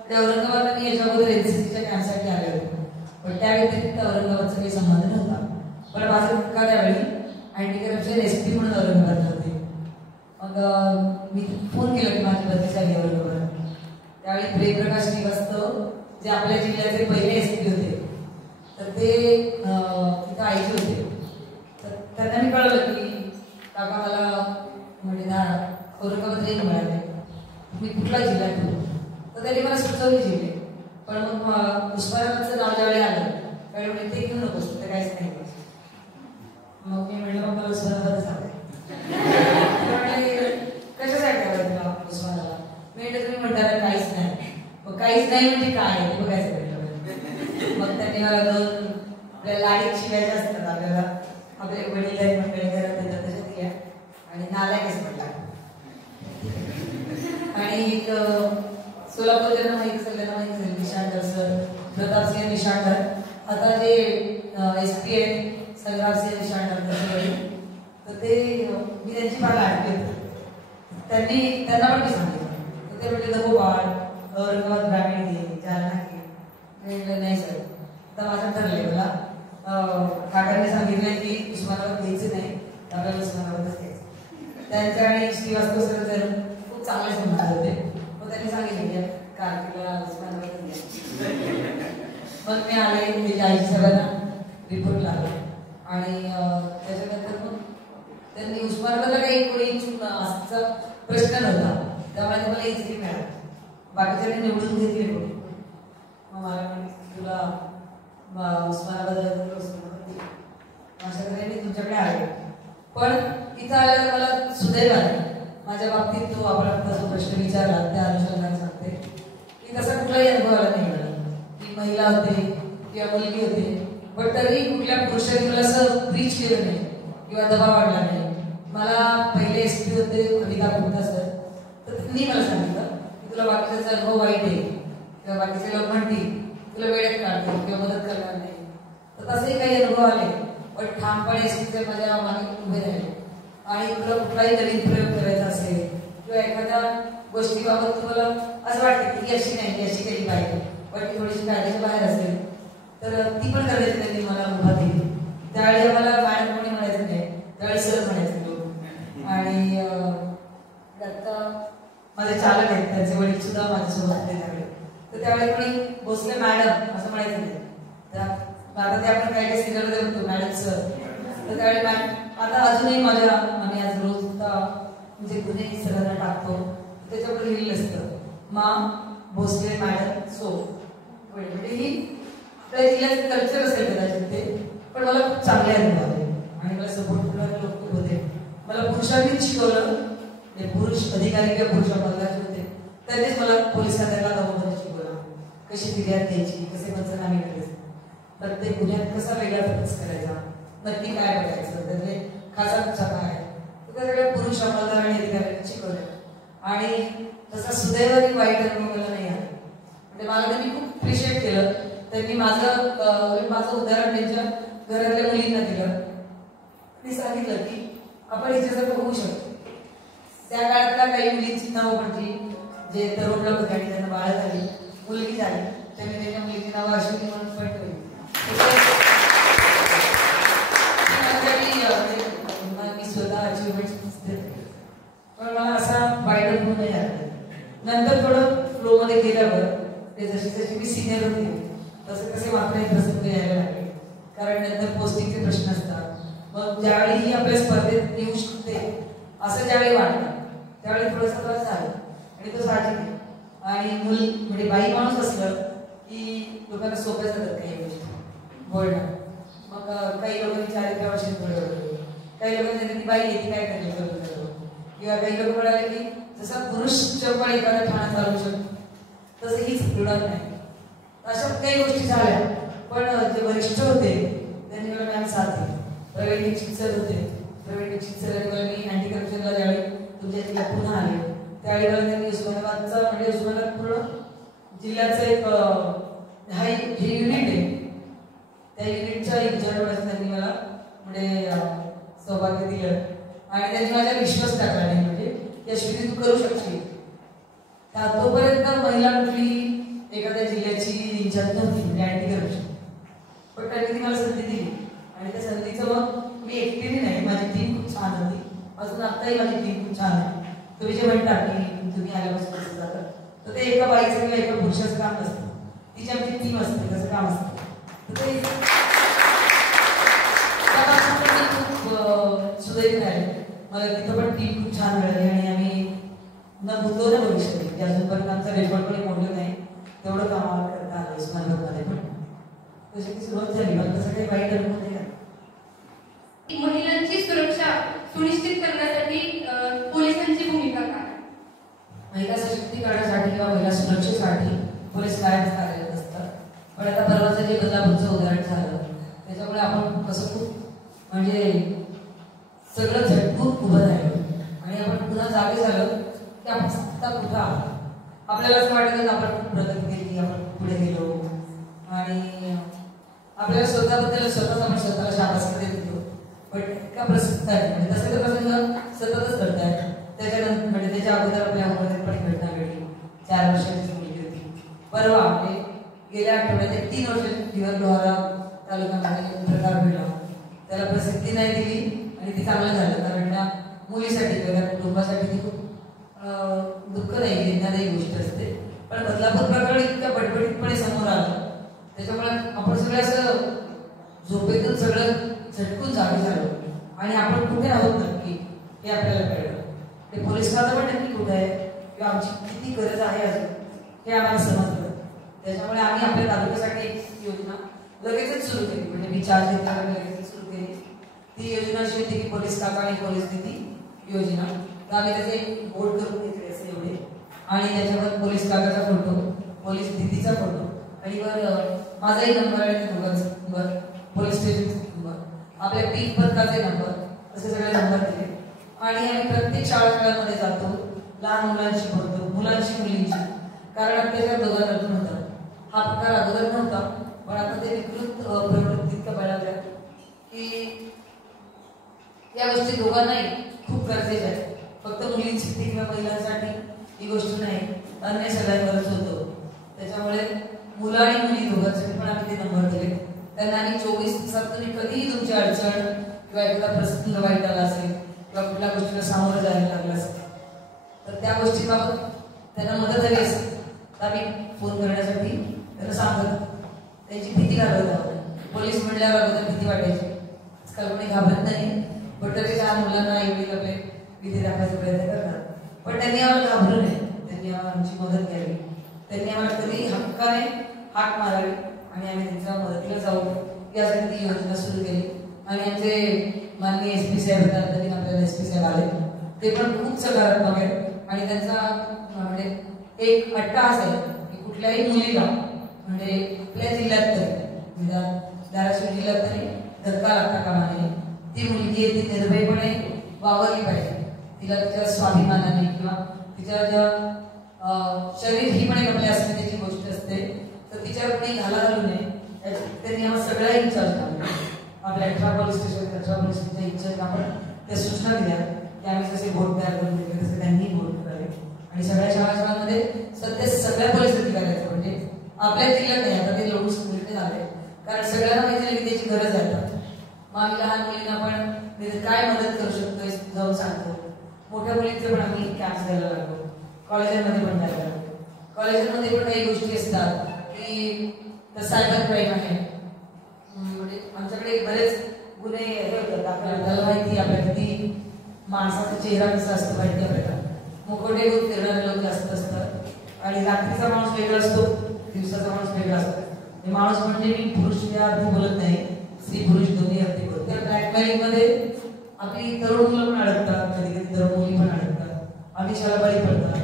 औरंगाबादला मी याच्या अगोदर NCCच्या कॅम्पसाठी आले होते, पण त्या व्यतिरिक्त औरंगाबादचा काही संबंध नव्हता. पण माझे काका त्यावेळी अँटी करप्शन SP म्हणून औरंगाबादला होते. मग मी फोन केला की माझी बदली झाली औरंगाबाद. त्यावेळी प्रेमप्रकाश श्रीवास्तव जे आपल्या जिल्ह्याचे पहिले SP होते, तर ते तिथं आईचे होते. तर त्यांना मी कळवलं की काका मला म्हणजे औरंगाबाद रेंज मिळाले, मी कुठला जिल्हा ठेवू? तर त्यांनी मला सुचवले जिल्हे. पण मग उस्मानाबादचं नाव ज्यावेळी आलं त्यावेळी म्हणजे ते घेऊ नकोस, ते काहीच नाही. मग मी म्हटलं मग मला उस्मानाबादच हवं. कशासाठी हवं तुला उस्मानाबाद? मी म्हटलं तुम्ही म्हणताना काहीच नाही. मग काहीच नाही म्हणजे काय ते बघायचं म्हटलं. मग त्यांनी मला दोन आपल्या लाडीक शिवायच्या असतात आपल्याला, आपले वडील आहेत मंडळी घरात त्यांना तशा दिल्या आणि नालायकच म्हटला. आणि एक सोलापूर ज्यांना माहिती असेल त्यांना माहिती असेल निशांतर सर, प्रतापसिंह निशांतर, आता जे SP आहेत संग्रामसिंह निशांतर, तर ते मी त्यांची फार लाडकी होते. त्यांना पण मी सांगितलं, तर ते म्हणजे नको बाळ औरंगाबाद ग्रामीण घे, जालना घे. मी नाही सर, आता माझं ठरलंय. मला काकांनी सांगितलंय की उस्मानाबाद घ्यायचं नाही, आपल्याला उस्मानाबादच घ्यायचं. त्यांच्या आणि श्रीवास्तव सर जर खूप चांगले संबंध होते, मग त्यांनी सांगितले कारकीला उस्मानाबादच घ्या. मग मी आले आईची सगळ्यांना रिपोर्ट लागला आणि त्याच्यानंतर मग त्यांनी उस्मानाबादला काही कोणी असा प्रश्न नव्हता, त्यामुळे मला इझिली मिळाला. बाकीच्यांनी निवडून घेतले कोणी, मग मला म्हणजे तुला उस्मानाबाद अशा तऱ्हेने तुमच्याकडे आले. पण इथं आल्यावर मला सुदैव आहे, माझ्या बाबतीत तो आपला जो प्रश्न विचारला त्या अनुषंगाने सांगते की तसा कुठलाही अनुभव आला नाही मला की महिला होते किंवा मुलगी होते, पण तरी कुठल्या पुरुषांनी मला असं ब्रीच केलं नाही किंवा दबाव वाढला नाही. मला पहिले एसपी होते अमिताभ गुप्ता सर, तर त्यांनी मला सांगितलं की तुला बाकीचा अनुभव वाईट आहे किंवा बाकीचे लोक म्हणतील तुला वेळेत काढतील किंवा मदत करणार नाही, तर तसेही काही अनुभव आले. पण ठामपणे एसपीचे माझ्या मागे उभे राहिले आणि तुला कुठलाही नवीन प्रयोग करायचा असेल किंवा एखाद्या गोष्टीबाबत तुम्हाला असं वाटतं की अशी नाही अशी केली पाहिजे, पण ती थोडीशी कायद्याच्या बाहेर असेल तर ती पण करायची त्यांनी मला मुभा दिली. त्यावेळी आम्हाला मॅडम कोणी म्हणायचं नाही, त्यावेळी सर म्हणायचं लोक. आणि आता माझे चालक आहेत त्यांचे वडील सुद्धा माझ्यासोबत होते त्यावेळी, तर त्यावेळी कोणी भोसले मॅडम असं म्हणायचं नाही. आता ते आपण काही काही सिरियलमध्ये होतो मॅडम सर, तर त्यावेळी मॅडम आता अजूनही माझ्या आम्ही आज रोज म्हणजे गुन्हे सगळ्यांना टाकतो त्याच्यावर लिहिलेलं असतं मा भोसले मॅडम सो, म्हणजे ही आपल्या जिल्ह्याचं कल्चर असेल कदाचित ते, पण मला खूप चांगले अनुभव आले आणि मला सपोर्ट करणारे लोक खूप होते. मला पुरुषांनीच शिकवलं, पुरुष अधिकारी किंवा पुरुष पदाचे होते त्यांनीच मला पोलीस खात्याला दबावमध्ये शिकवलं, कशी फिर्याद द्यायची, कसे पंचनामे करायचे, प्रत्येक गुन्ह्यात कसा वेगळा तपास करायचा, नक्की काय बघायचं, त्याचे खासा कुचा काय, त्या सगळ्या पुरुष अंमलदार आणि अधिकाऱ्यांनी शिकवलं. आणि तसा सुदैव आणि वाईट अनुभव मला नाही आला, म्हणजे मला त्यांनी खूप अप्रिशिएट केलं. त्यांनी माझं उदाहरण त्यांच्या घरातल्या मुलींना दिलं. मी सांगितलं की आपण हिच्यासारखं होऊ शकतो. त्या काळातल्या काही मुलींची नावं म्हटली जे तरुण लोक होते आणि त्यांना बाळ झाली, मुलगी झाली, त्यांनी त्यांच्या मुलीची नावं अश्विनी म्हणून पण ठेवली. मी स्वतः अचिव्हमेंट, पण मला असा वाईट अनुभव नाही आला. नंतर थोडं फ्लो मध्ये गेल्यावर ते जशी जशी मी सिनियर होते तसे तसे मात्र प्रसंग यायला लागले, कारण नंतर पोस्टिंगचे प्रश्न असतात. मग ज्यावेळी आपल्या स्पर्धेत येऊ शकते असं ज्यावेळी वाटतं त्यावेळी थोडासा त्रास झाला आणि तो साहजिक आहे. आणि म्हणजे बाई माणूस असलं की लोकांना सोप्या जातात काही गोष्टी बोलणं. मग काही लोकांनी चारित्र्य वर्षात बोलवलं, काही लोकांनी ती बाई येते काय करली करून, किंवा काही लोक म्हणाले की जसा पुरुष चप्पल एखादा ठाणा चालू शकतो तसं हीच जुळत नाही. अशा काही गोष्टी झाल्या, पण जे वरिष्ठ होते त्यांनी मला मॅम साथ दिली. प्रवीण दीक्षित सर होते, प्रवीण दीक्षित सरांनी मला मी अँटी करप्शनला ज्यावेळी तुमच्या जिल्ह्यात पुन्हा आले त्यावेळी मला त्यांनी उस्मानाबादचा म्हणजे उस्मानाबाद पूर्ण जिल्ह्याचं एक हे युनिट आहे, त्या युनिटच्या इंचार्ज व्हायचं त्यांनी मला म्हणजे सौभाग्य दिलं. आणि त्यांनी माझ्या विश्वास टाकला नाही, म्हणजे अश्विनी तू करू शकशील. तोपर्यंत महिला कुठली एखाद्या जिल्ह्याची इंचार्ज नव्हती म्हणजे अँटी करप्शन, पण त्यांनी ती मला संधी दिली. आणि त्या संधीचं मग मी एकटीने नाही, माझी टीम खूप छान होती, अजून आत्ताही माझी टीम खूप छान आहे. तुम्ही जे म्हणता की तुम्ही आल्यापासून कसं जातं, तर ते एका बाईचं किंवा एका पुरुषाचं काम नसतं, तिची आमची टीम असते, कसं काम असतं. तर ते खूप सुदैव राहिले, मला तिथं पण टीम खूप छान मिळाली आणि आम्ही न भूतो न भविष्यात की अजूनपर्यंत आमचा रेकॉर्ड पण मोडलं नाही, तेवढं कामाला करता आलं उस्मानाबादमध्ये. पण तशी ती सुरुवात झाली, पण तसं काही वाईट अनुभव नाही. महिलांची सुरक्षा सुनिश्चित करण्यासाठी पोलिसांची भूमिका काय? महिला सशक्तीकरणासाठी किंवा महिला सुरक्षेसाठी पोलीस कायम कार्यरत असतात. पण आता परवाचं जे बदलापूरचं उदाहरण झालं त्याच्यामुळे आपण कसं खूप म्हणजे सगळं झटकून उभं राहिलो आणि आपण पुन्हा जागे झालो की आपण आता कुठं आहोत. आपल्याला असं वाटतं की आपण खूप प्रगती केली, आपण पुढे गेलो आणि आपल्याला स्वतःबद्दल स्वतःला शाबासकी देत होतो. पण इतका प्रसिद्ध आहे म्हणजे तसे तर प्रसंग सततच घडत आहेत. त्याच्यानंतर म्हणजे त्याच्या अगोदर आपल्या अमरावतीत पण घटना घडली, 4 वर्षाची मुलगी होती. परवा म्हणजे गेल्या आठवड्यात 3 वर्षाची लोहारा तालुक्यामध्ये प्रकार घडला. त्याला प्रसिद्धी नाही दिली आणि ते चांगलं झालं, कारण त्या मुलीसाठी किंवा कुटुंबासाठी ती खूप दुःखदायी वेदनादायी गोष्ट असते. पण बदलापूर प्रकरण इतक्या बडबडीतपणे समोर आलं त्याच्यामुळे आपण सगळं असं झोपेतून सगळं झटकून जागे झालो आणि आपण कुठे आहोत नक्की हे आपल्याला कळलं. ते पोलीस खातं पण नक्की कुठे आहे किंवा आमची किती गरज आहे अजून हे आम्हाला समजलं. त्याच्यामुळे आम्ही आपल्या तालुक्यासाठी एक योजना लगेचच सुरू केली, म्हणजे मी चार्ज घेतल्यावर लगेचच सुरू केली. ती योजना अशी होती की पोलीस काका आणि पोलीस दिदी योजना. तर आम्ही त्याचे एक बोर्ड करून घेतले असे एवढे, आणि त्याच्यावर पोलीस काकाचा फोटो, पोलीस दिदीचा फोटो आणि वर माझाही नंबर आणि त्या दोघांचा नंबर, पोलीस स्टेशनचा नंबर, आपल्या पीक पथकाचे नंबर, असे सगळे नंबर दिले. आणि आम्ही प्रत्येक शाळांमध्ये जातो, लहान मुलांशी बोलतो, मुलांशी मुलींशी, कारण आपल्याला दोघांना होता हा प्रकार अगोदर नव्हता, पण आता ते विकृत प्रवृत्ती इतकं बळावल्या की या गोष्टी दोघांनाही खूप गरजेच्या आहेत. फक्त मुलींसाठी किंवा महिलांसाठी ही गोष्ट नाही, अन्य सगळ्यांवरच होतो. त्याच्यामुळे मुलं आणि मुली दोघांसाठी पण आम्ही ते नंबर दिले. त्यांना आम्ही 24 तासात तुम्ही कधीही तुमची अडचण किंवा एखादा प्रसंग वाईट आला असेल किंवा कुठल्या गोष्टीला सामोरं जायला लागलं असेल तर त्या गोष्टीबाबत त्यांना मदत हवी असेल तर आम्ही फोन करण्यासाठी त्यांना सांगत त्यांची भीती घालवत आहोत. पोलीस म्हणल्यावर अगोदर भीती वाटायची, आजकाल कोणी घाबरत नाही, पण तरी लहान मुलांना एवढी आपले भीती दाखवायचा प्रयत्न करतात. पण त्यांनी आम्हाला घाबरू नये, त्यांनी आम्हाला आमची मदत घ्यावी, त्यांनी आम्हाला कधी हक्काने हाक मारावी आणि आम्ही त्यांच्या मदतीला जाऊ यासाठी ती योजना सुरू केली. आणि आमचे माननीय SP साहेब होतात, त्यांनी आपल्याला SP साहेब आले, ते पण खूप सकारात्मक आहेत. आणि त्यांचा म्हणजे एक अट्टाहास आहे की कुठल्याही मुलीला म्हणजे आपल्या जिल्ह्यात तरी धाराशिव जिल्ह्यात तरी धक्का लागता कामा नये. ती मुलगी आहे ती निर्भयपणे वावरली पाहिजे, तिला तिच्या स्वाभिमानाने किंवा तिच्या ज्या शरीर ही पण एक आपल्या अस्मितेची गोष्ट असते, तर तिच्यावर कोणी घाला घालू नये. त्यांनी आम्हाला सगळ्या इंचार्ज लावले, आपल्या 18 पोलीस स्टेशन 18 पोलीस स्टेशनच्या इंचार्ज आपण त्या सूचना दिल्या की आम्ही जसे बोर्ड तयार करून दिले तसे त्यांनी बोर्ड करावे. आणि सगळ्या शाळांमध्ये सध्या सगळ्या पोलीस अधिकाऱ्याचं म्हणजे आपल्या जिल्ह्यात नाही, आता ते लोक सुविधा झाले, कारण सगळ्यांना माहिती की त्याची गरज आहे. मग आम्ही लहान मुलींना पण काय मदत करू शकतो जाऊन सांगतो. मोठ्या मुलींचे पण आम्ही कॅम्प्स द्यायला लागलो, कॉलेजांमध्ये पण द्यायला लागलो. कॉलेजांमध्ये पण काही गोष्टी असतात की सायबर क्राईम आहे, म्हणजे आमच्याकडे बरेच गुन्हे हे होतात. आपल्याला माहिती आपल्या किती माणसाचा चेहरा कसा असतो माहिती आपल्याला, मुखवटे घेऊन फिरणारे लोक जास्त असतात आणि रात्रीचा माणूस वेगळा असतो, दिवसाचा माणूस वेगळा असतो. हे माणूस म्हणजे मी पुरुष या अर्थी बोलत नाही, स्त्री पुरुष दोन्ही अर्थी बोलतो. त्या ब्लॅकमेलिंग मध्ये आपली तरुण मुलं पण अडकतात, कधी कधी तरुण मुली पण अडकतात, आमिषाला बळी पडतात,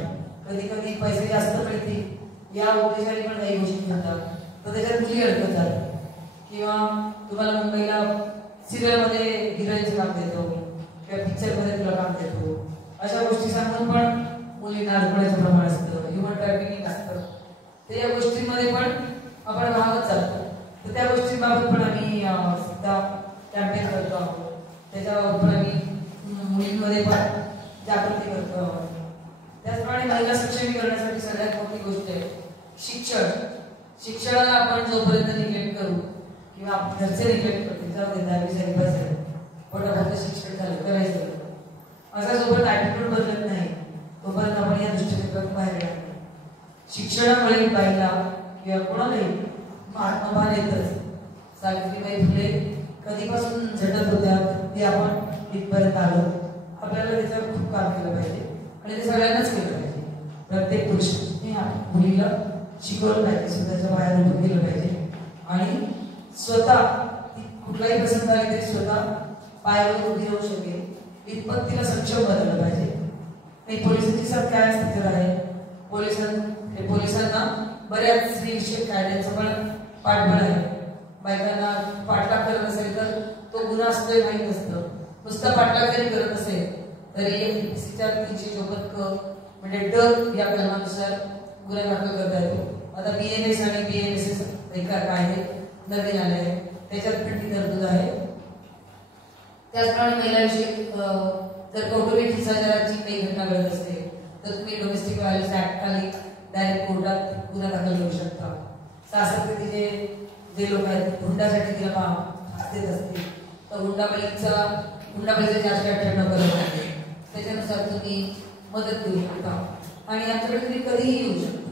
कधी कधी पैसे जास्त मिळतील या उद्देशाने पण काही गोष्टी होतात, तर त्याच्यात मुली अडकतात. किंवा तुम्हाला मुंबईला सिरियलमध्ये हिरोईनचं काम देतो किंवा पिक्चरमध्ये तुला काम देतो, अशा गोष्टी सांगून पण मुलींना अडकवण्याचं प्रमाण असतं, ह्युमन ट्रॅफिकिंग असतं. तर या गोष्टींमध्ये पण आपण वाहत जातो. तर त्या गोष्टींबाबत पण आम्ही सुद्धा कॅम्पेन करतो आहोत. त्याच्यावर पण आम्ही मुलींमध्ये पण जागृती करतो आहोत. त्याचप्रमाणे महिला सक्षमीकरणासाठी सगळ्यात मोठी गोष्ट आहे शिक्षण. शिक्षणाला आपण जोपर्यंत निग्लेक्ट करू किंवा घरचे निग्लेक्ट करतील, जाऊ दे 10-20% पण फक्त शिक्षण झालं करायचं, असा जोपर्यंत ॲटिट्यूड बदलत नाही तोपर्यंत आपण या दृष्टिकोनातून बाहेर येणार नाही. शिक्षणामुळे बाईला किंवा कोणालाही आत्मभान येतच. सावित्रीबाई फुले कधीपासून झटत होत्या ते आपण इथपर्यंत आलो. आपल्याला त्याच्यावर खूप काम केलं पाहिजे आणि ते सगळ्यांनाच केलं पाहिजे. प्रत्येक पुरुषाने मुलीला शिकवलं पाहिजे, स्वतःच्या बाहेर उभं केलं पाहिजे आणि स्वतः कुठलाही प्रसंग आला तरी स्वतः पायावर उभी राहू शकेल इतपत तिला सक्षम बनवलं पाहिजे. आणि पोलिसांची साथ काय स्थिती आहे, पोलिसांना बऱ्याच स्त्रीविषयक कायद्यांचं पण पाठबळ आहे. बायकांना पाठलाग करत असेल तर तो गुन्हा असतोय माहीत नसतं, नुसता पाठलाग जरी करत असेल तरी 354 म्हणजे डर या कलमानुसार गुन्हा दाखल करता येतो. आता BNS आणि BNSS कायदे नवीन आले आहे, त्याच्यात पण ती तरतूद आहे. त्याचप्रमाणे महिलांविषयी जर कौटुंबिक हिंसाचाराची काही घटना घडत असेल तर तुम्ही डोमेस्टिक व्हायलन्स ऍक्ट खाली डायरेक्ट कोर्टात गुन्हा दाखल करू शकता. सासरचे जे लोक आहेत हुंडासाठी तिला देत असतील तर हुंडाबळीचा जास्त 98 करत आहे, त्याच्यानुसार तुम्ही मदत देऊ शकता. आणि आमच्याकडे तुम्ही कधीही येऊ शकता,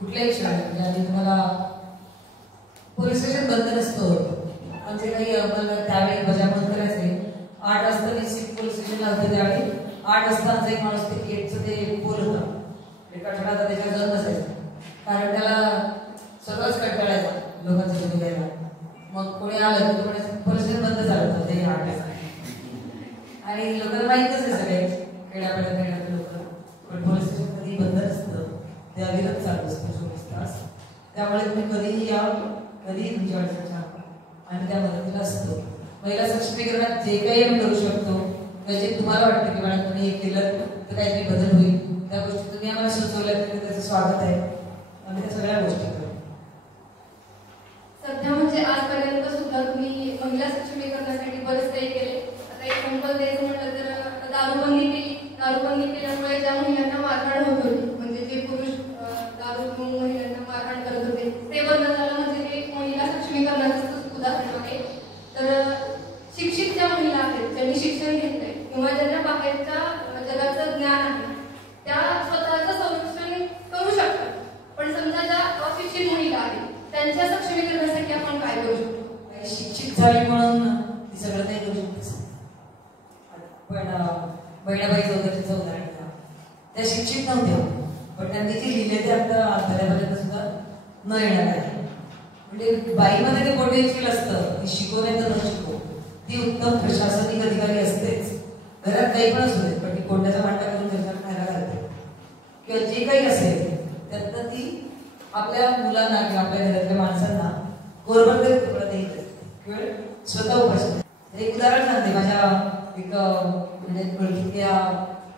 कुठल्याही क्षणी. म्हणजे आधी तुम्हाला पोलीस स्टेशन बंद नसतं, आमचे काही त्यावेळी बजावणी करायचे 8 वाजता निश्चित पोलीस स्टेशनला होते. त्यावेळी 8 वाजता आमचा एक माणूस ते गेटचं ते पोल होतं कठडाचा त्याच्या जण नसायचं कारण त्याला स्वतःच कटकाळायचा लोकांचं जीव द्यायला. मग कोणी आलं तर म्हणायचं पोलीस स्टेशन बंद झालं होतं ते 8 वाजता आणि लोकांना माहीतच आहे सगळे खेड्यापाड्यात लोक पण पोलीस स्टेशन कधी बंद नसतं ते अविरत चालू असतं 24 तास. त्यामुळे तुम्ही कधीही या कधीही तुमच्या अडचणीच्या आणि त्या मदतीला असतो. महिला सक्षमीकरणात जे काही आम्ही करू शकतो त्याचे तुम्हाला वाटतं की मॅडम तुम्ही हे केलं तर काहीतरी बदल होईल त्या गोष्टी तुम्ही आम्हाला सुचवल्या तर त्याचं स्वागत आहे. आम्ही त्या सगळ्या गोष्टी करू. सध्या म्हणजे आजपर्यंत सुद्धा तुम्ही महिला सक्षमीकरणासाठी बरेच काही केले. आता एक्झाम्पल द्यायचं म्हटलं तर दारूबंदी केली. दारूबंदी केल्यामुळे ज्या महिलांना मारहाण होत होती म्हणजे जे पुरुष दारू पिऊन महिलांना मारहाण करत होते ते बंद झालं म्हणजे ते महिला सक्षमीकरणाचं उदाहरण आहे. तर शिक्षित ज्या महिला आहेत ज्यांनी शिक्षण घेतलंय किंवा ज्यांना बाहेरच्या जगाचं ज्ञान आहे त्या स्वतःचं संरक्षण करू शकतात. पण समजा ज्या अशिक्षित महिला आहेत त्यांच्या सक्षमीकरणासाठी आपण काय करू शकतो? शिक्षित झाली म्हणून ती सगळं नाही करू शकतो. पण बहिणाबाई चौधरीचं उदाहरण घ्या. त्या शिक्षित नव्हत्या पण त्यांनी जे लिहिले ते आता आजपर्यंत सुद्धा न येणार आहे. म्हणजे बाईमध्ये ते पोटेन्शियल असतं ती शिकवण्याचं न शिकव ती उत्तम प्रशासनिक अधिकारी असतेच. घरात काही पण असू दे पण ती कोणत्याचा वाटा करून जगात खायला घालते किंवा जे काही असेल त्यातनं ती आपल्या मुलांना किंवा आपल्या घरातल्या माणसांना बरोबर तरी तुकडा देत असते किंवा स्वतः उपाशी. एक उदाहरण सांगते. माझ्या एक म्हणजे ओळखीतल्या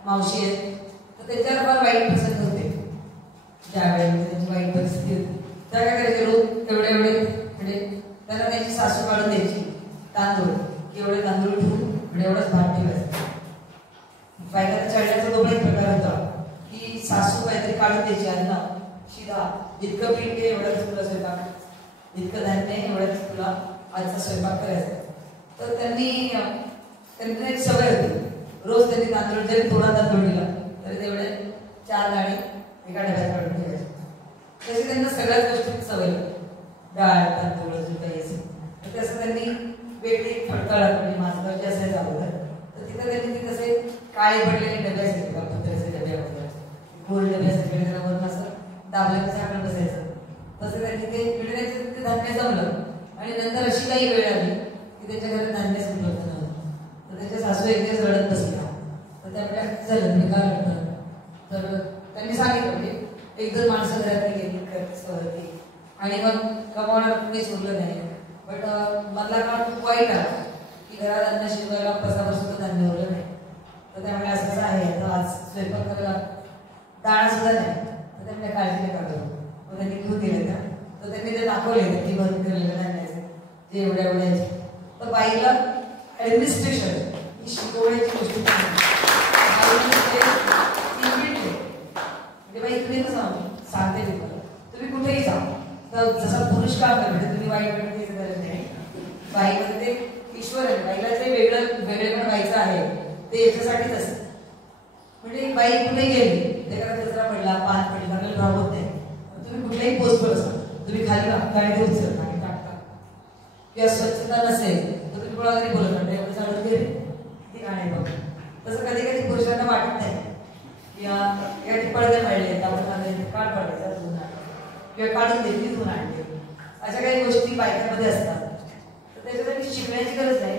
मावशी आहेत तर त्याच्यावर फार वाईट प्रसंग होते. ज्यावेळी त्यांची वाईट परिस्थिती होती त्या काय करायचे रोज एवढे म्हणजे त्यांना त्यांची सासू काढून द्यायची तांदूळ की एवढे तांदूळ ठेवून म्हणजे एवढंच भात ठेवायचं. बायकांना चढण्याचा तो पण एक प्रकार होता की सासू काहीतरी काढून द्यायची अन्न शिदा इतकं पीठ आहे एवढंच तुला स्वयंपाक इतकं धान्य एवढंच तुला आजचा स्वयंपाक करायचा. तर त्यांना एक सवय होती रोज त्यांनी तांदूळ जरी थोडा तांदूळ दिला तरी तेवढे 4 दाणे एका डब्यात काढून ठेवायचे. तशी त्यांना सगळ्याच गोष्टी सवय डाळ तांदूळ अजून काही असेल तर तसं त्यांनी वेगळी फडकाळत म्हणजे मासगावची असायचं अगोदर तर तिथं त्यांनी ते कसे काळे पडलेले डबे असायचे का पत्र्याचे डबे वगैरे गोल डबे असायचे त्याच्यावरून असं दाबलं झाकण बसायचं. तसं त्यांनी ते पिढण्याचं ते धान्य जमलं आणि नंतर अशी काही वेळ आली की त्याच्या घरात धान्यच उपलब्ध नव्हतं. तर त्याच्या सासू एक दिवस रडत बसल्या तर त्यामुळे झालं मी का रडतं तर त्यांनी सांगितलं म्हणजे 1-2 माणसं घरातली गेली होती आणि मग कमावणार कुणीच उरलं नाही. बट मला काळ खूप वाईट आला की घरात अन्न शिजवायला सुद्धा धान्य उरलं नाही. तर त्यामुळे असंच आहे तर आज स्वयंपाक करायला डाळ सुद्धा नाही तर त्यामुळे काळजी नाही काढू. मग त्यांनी घेऊन दिलं त्या तर त्यांनी ते दाखवले की भरून केलेलं धान्याचे जे एवढ्या तर बाईला ऍडमिनिस्ट्रेशन ही शिकवण्याची गोष्ट म्हणजे बाई तुम्ही कसं सांगते मी तुम्ही कुठेही जा तर जसा पुरुष काम करते तुम्ही वाईट वाईट गरज नाही. बाईमध्ये ते ईश्वर आहे बाईला जे वेगळेपण व्हायचं आहे ते याच्यासाठीच असतं. म्हणजे बाई कुठे गेली त्याला कचरा पडला पान पडला आपल्याला भाव होत नाही. तुम्ही कुठल्याही पोस्टवर असा तुम्ही खाली गाडी देऊ शकता आणि टाकता किंवा स्वच्छता नसेल तर तुम्ही कोणाला तरी बोलत नाही एवढं चालत गेले किती गाणे बघ. तसं कधी कधी पुरुषांना वाटत नाही किंवा एखादी पडदे पडले आपण काढ पडले धुवून किंवा काढून देते धुवून आणते अशा काही गोष्टी बायकांमध्ये असतात. तर त्याच्यासाठी शिकण्याची गरज नाही.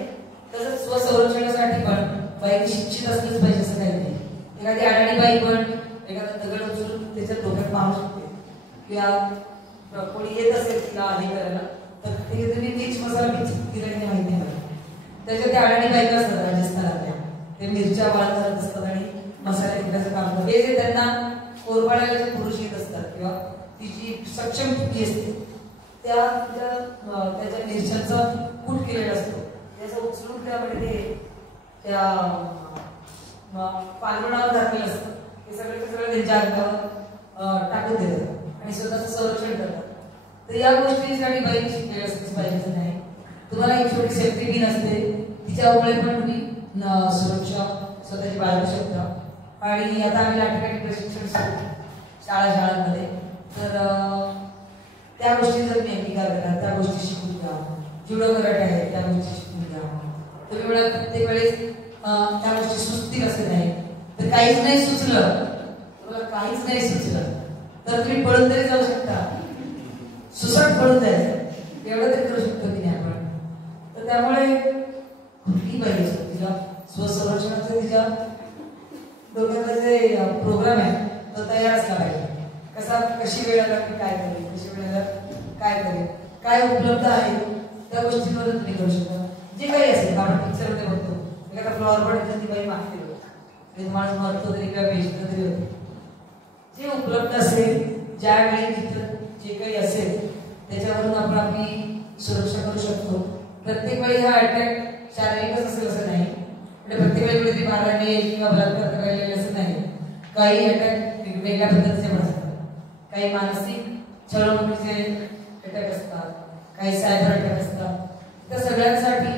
तसंच स्वसंरक्षणासाठी पण बाई शिक्षित असलंच पाहिजे असं काही नाही. एखादी अडाणी बाई पण एखादा दगड उचलून त्याच्या डोक्यात मारू शकते किंवा कोणी येत असेल तिला आधी करायला तर ते तुम्ही मिर्च मसाला तिला काही माहिती नाही. त्याच्यात त्या अडाणी बायका असतात राजस्थानातल्या ते मिरच्या वाळत करत असतात आणि मसाले पिठाचं काम करतात. हे जे त्यांना कोरपाड्याला जे पुरुष येत असतात किंवा ती जी सक्षम टुकी असते त्याच्या मिरच्यांचा कूट केलेला असतो त्याचं उचलून त्यामध्ये ते त्या पांघरुणावर घातलेलं असतं हे सगळं त्यांच्या अंगावर टाकून देतात आणि स्वतःचं संरक्षण करतात. तर या गोष्टींसाठी बाई शिकलेली असलीच पाहिजे नाही. तुम्हाला एक छोटी सेफ्टी पिन असते तिच्यामुळे पण तुम्ही सुरक्षा स्वतःची बाळगू शकता. आणि आता आम्ही या ठिकाणी प्रशिक्षण शाळांमध्ये तर त्या गोष्टी जर मी अंगीकार केला त्या गोष्टी शिकून द्या जुडो कराटे आहे, त्या गोष्टी शिकून घ्या. तुम्ही म्हणा प्रत्येक वेळेस त्या गोष्टी सुचतील असं नाही. तर काहीच नाही सुचलं, तुम्हाला काहीच नाही सुचलं तर तुम्ही पळून तरी जाऊ शकता. सुसाट पळून जायचं एवढं तरी करू शकतो की नाही आपण. तर त्यामुळे कुठली पाहिजे तिला स्वसंरक्षणाचं तिच्या डोक्याचा जे प्रोग्राम आहे तो तयार असला पाहिजे. कशी वेळेला मी काय करेल, कशी वेळेला काय करेल, काय उपलब्ध आहे त्या गोष्टींवर तुम्ही करू शकता. जे काही असेल आपण पिक्चरमध्ये बघतो एखादा फ्लॉवर ती बाई मागते माणूस मरतो तरी किंवा बेचतो तरी होतो. जे उपलब्ध असेल ज्यावेळी जिथं जे काही असेल त्याच्यावरून आपण आपली सुरक्षा करू शकतो. प्रत्येक वेळी हा अटॅक शारीरिकच असेल असं नाही, म्हणजे प्रत्येक वेळी कुठेतरी मारहाणी किंवा बलात्कार करायला असं नाही. काही अटॅक वेगवेगळ्या पद्धतीचे पण असतात. काही मानसिक छळवणुकीचे अटॅक असतात, काही सायबर अटॅक असतात. त्या सगळ्यांसाठी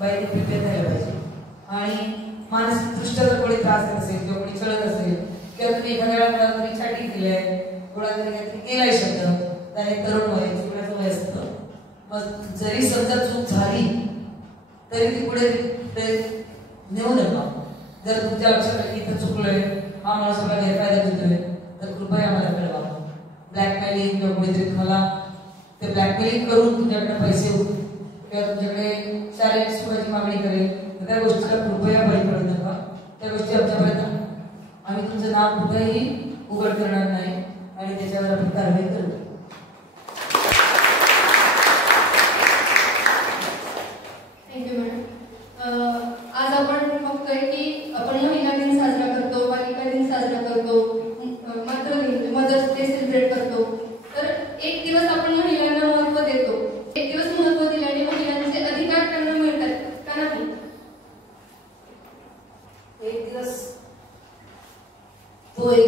बाईने प्रिपेअर झालं पाहिजे. आणि मानसिक दृष्ट्या जर कोणी त्रास देत असेल किंवा कोणी छळत असेल किंवा तुम्ही एखाद्या मुलाला छाटी केली आहे, कोणाला काहीतरी केलाय शब्द, त्याने तरुण वय चुकण्याचं वय असतं, मग जरी समजा चूक झाली तरी ती पुढे नेऊ नका. जर तुमच्या लक्षात इथं चुकलोय, हा माणूस आपला गैरफायदा घेतोय तर कृपया आम्हाला कळवा. ब्लॅकमेलिंग किंवा कोणीतरी तुम्हाला ते ब्लॅकमेलिंग करून तुमच्याकडे पैसे किंवा तुमच्याकडे शारीरिक सुखाची मागणी करेल तर त्या गोष्टीला कृपया बळी पडू नका. त्या गोष्टी आमच्यापर्यंत आम्ही तुमचं नाव कुठेही उघड करणार नाही आणि त्याच्यावर आपण कारवाई करू. Thank you madam. आज आपण बघतोय की आपण महिला दिन साजरा करतो, बालिका दिन साजरा करतो, मातृदिन मदर्स डे सेलिब्रेट करतो. तर एक दिवस आपण महिलांना महत्त्व देतो, एक दिवस महत्त्व दिल्याने महिलांचे अधिकार त्यांना मिळतात का नाही? एक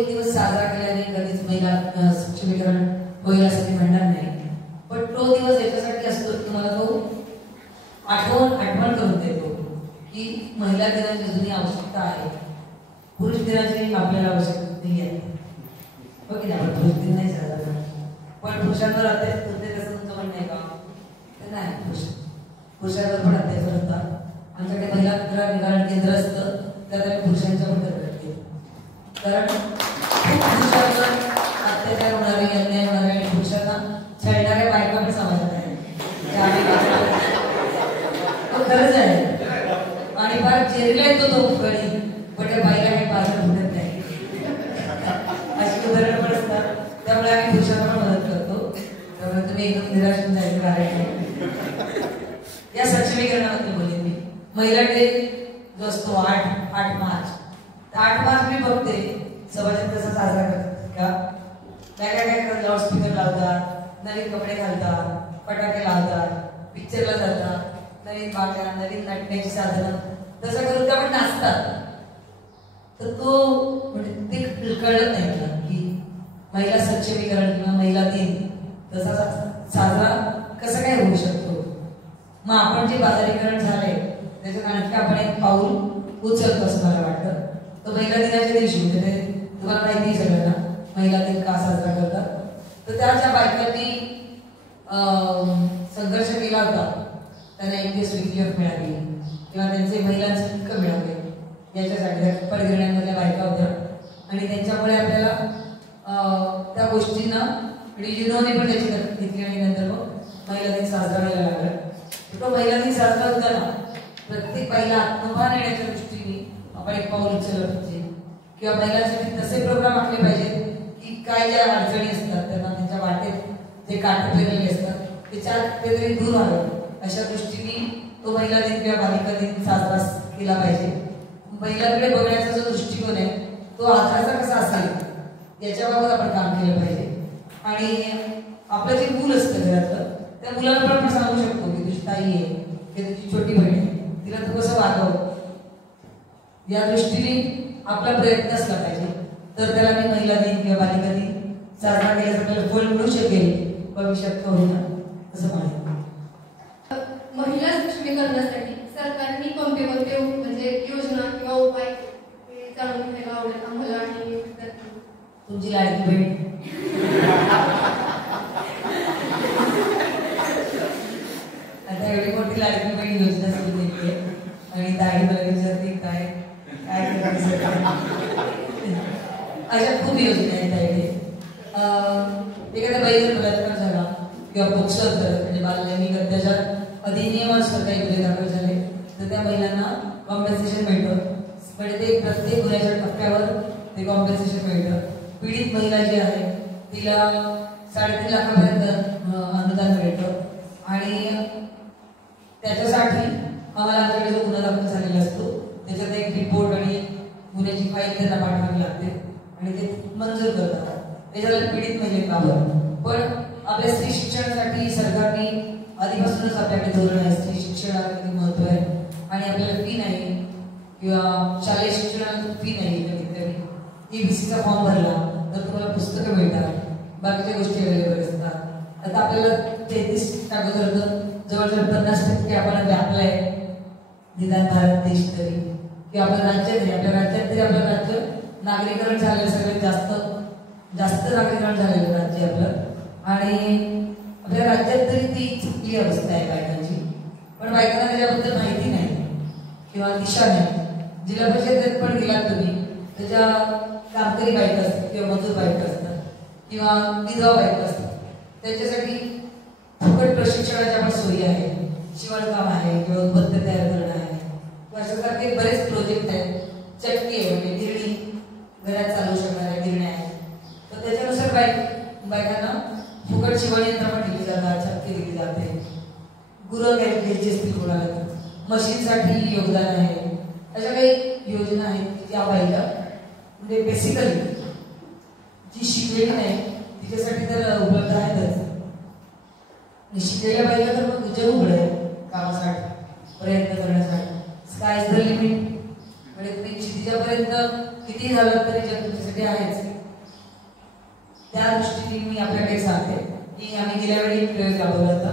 दिवस साजरा केल्याने कधीच महिला सक्षमीकरण होईल असं मी म्हणणार नाही. पण तो दिवस याच्यासाठी असतो की तुम्हाला तो आठवण करून देतो की महिला दिनाची जुनी आवश्यकता आहे. पुरुष दिनाची आपल्याला आवश्यकता नाही आहे. बघ ना, आपण पुरुष दिन नाही साजरा करत, पण पुरुषांवर अत्याचार होते कसं तुमचं म्हणणं आहे का? तर नाही, पुरुषांवर पण अत्याचार होतात. आमच्याकडे महिला तक्रार निवारण केंद्र असतं, त्यात आम्ही पुरुषांच्या पण तक्रार केली. कारण खूप पुरुषांवर अत्याचार होणारे, अन्याय होणारे आणि पुरुषांना छळणाऱ्या बायका पण समाजात आहे. खरंच आहे आणि फार चेहऱ्याला येतो तो कळी, पण त्या बाईला हे बाजार होत नाही. अशी उदाहरणं पण असतात. त्यामुळे आम्ही पुरुषांना पण मदत करतो. त्यामुळे तुम्ही एकदम निराश होऊन जायचं कारण नाही. या सक्षमीकरणाबद्दल बोलेन मी. महिला डे जो असतो 8 मार्च, 8 मार्च मी बघते समाजात कसा साजरा करतात का? काय करतात, लाऊडस्पीकर लावतात, नवीन कपडे घालतात, फटाके लावतात, पिक्चरला जातात, नवीन बाटल्या, नवीन नटण्याची साधनं, तसं करून त्या पण नाचतात. तर तो म्हणजे ते कळत नाही मला की महिला सक्षमीकरण किंवा महिला दिन तसा साजरा कसा काय होऊ शकतो. मग आपण जे बाजारीकरण झालंय त्याच्यात आणखी आपण एक पाऊल उचलतो असं मला वाटतं. तो महिला दिनाच्या दिवशी म्हणजे तुम्हाला माहिती आहे सगळ्यांना महिला दिन का साजरा करतात. तर त्या ज्या बायकांनी संघर्ष केला होता त्यांना एक दिवस विकलीफ मिळाली किंवा त्यांचे महिलांचे हक्क मिळाले याच्यासाठी पडगिरण्यांमधल्या बायका होत्या आणि त्यांच्यामुळे आपल्याला त्या गोष्टींना युनोने पण त्याची दखल घेतली आणि नंतर मग महिला दिन साजरा व्हायला लागला. तो महिला दिन साजरा होताना प्रत्येक बाईला आत्मभान येण्याच्या दृष्टीने आपण एक पाऊल उचललं पाहिजे किंवा महिलांसाठी तसे प्रोग्राम आखले पाहिजेत की काय ज्या अडचणी असतात त्यांना त्यांच्या वाटेत जे काटे पेरलेले असतात त्याच्या कुठेतरी दूर व्हावे अशा दृष्टीने तो महिला दिन किंवा बालिका दिन साजरा केला पाहिजे. महिलांकडे बघण्याचा जो दृष्टिकोन आहे तो आधाराचा कसा असेल याच्याबाबत आपण काम केलं पाहिजे. आणि आपलं जे मूल असतं घरातलं त्या मुलाला पण आपण सांगू शकतो की तुझी ताई आहे किंवा तुझी छोटी बहीण आहे, तिला तू कसं वागव, या दृष्टीने आपला प्रयत्न असला पाहिजे. तर त्याला मी महिला दिन किंवा बालिका दिन साजरा केल्यास आपल्याला फळ मिळू शकेल भविष्यात करून असं म्हणेन. महिला सक्षमीकरणासाठी सरकारने कोणते म्हणजे योजना किंवा उपाय जाणून घ्यायला आवडेल आम्हाला आणि तुमची लाडकी बहीण आता एवढी आणि ताई मला विचारते काय काय अशा खूप योजना आहेत ताईकडे. एखाद्या बाईचा बलात्कार झाला किंवा पोक्सो म्हणजे बाललैंगिक अत्याचार अधिनियमात काही गुन्हे दाखल झाले तर त्या महिलांना कॉम्पेन्सेशन मिळतं. म्हणजे ते प्रत्येक गुन्ह्याच्या टप्प्यावर ते कॉम्पेन्सेशन मिळतं. पीडित महिला जी आहे तिला 3.5 लाखापर्यंत अनुदान मिळतं आणि त्याच्यासाठी आम्हाला आमच्याकडे जो गुन्हा दाखल झालेला असतो त्याच्यात एक रिपोर्ट आणि गुन्ह्याची फाईल त्यांना पाठवावी लागते आणि ते मंजूर करतात. ते झालं पीडित महिलेबाबत. पण आपल्या स्त्री शिक्षणासाठी सरकारने आधीपासूनच आपल्याकडे धोरण आहे. स्त्री शिक्षणाला किती महत्व आहे आणि आपल्याला फी नाही किंवा शालेय शिक्षणाला फी नाही. कमीत कमी EBCचा फॉर्म भरला तर तुम्हाला पुस्तकं मिळतात, बाकीच्या गोष्टी अवेलेबल असतात. आता आपल्याला 33% होतं, जवळजवळ 50% आपण व्यापलाय निदान भारत देश तरी किंवा आपल्या राज्यात तरी. आपल्या राज्यात तरी आपलं राज्य नागरीकरण झालेलं सगळ्यात जास्त नागरीकरण झालेलं राज्य आपलं. आणि आपल्या राज्यात तरी ती चुकली अवस्था आहे बायकांची. पण बायकांना त्याच्याबद्दल माहिती नाही किंवा दिशा नाही. जिल्हा परिषदेत पण गेलात तुम्ही त्याच्या कामकरी बायका असतात किंवा मजूर बायका असतात किंवा विधवा बायका असतात. त्यांच्यासाठी फुकट प्रशिक्षणाच्या पण सोयी आहे. शिवणकाम आहे किंवा उदबत्ती तयार करणं आहे किंवा अशासारखे बरेच प्रोजेक्ट आहेत. चटकी आहे म्हणजे गिरणी, घरात चालू शकणाऱ्या गिरण्या आहेत. तर त्याच्यानुसार बायकांना फुकट शिवण यंत्र पण दिली जातात, चटकी दिली जाते. गुरं घ्यायची असतील कोणाला मशीनसाठी योगदान आहे. अशा काही योजना आहेत की त्या बाईला म्हणजे बेसिकली जी शिकलेली नाही तिच्यासाठी तर उपलब्ध आहेतच. शिकलेल्या बाईला तर मग जग उघड आहे कामासाठी, प्रयत्न करण्यासाठी. Sky is the limit. म्हणजे तुम्ही क्षितिजापर्यंत किती झालं तरी जग तुमच्यासाठी आहेच. त्या दृष्टीने मी आपल्याकडे सांगते की आम्ही गेल्या वेळी एक प्रयोग राबवला होता.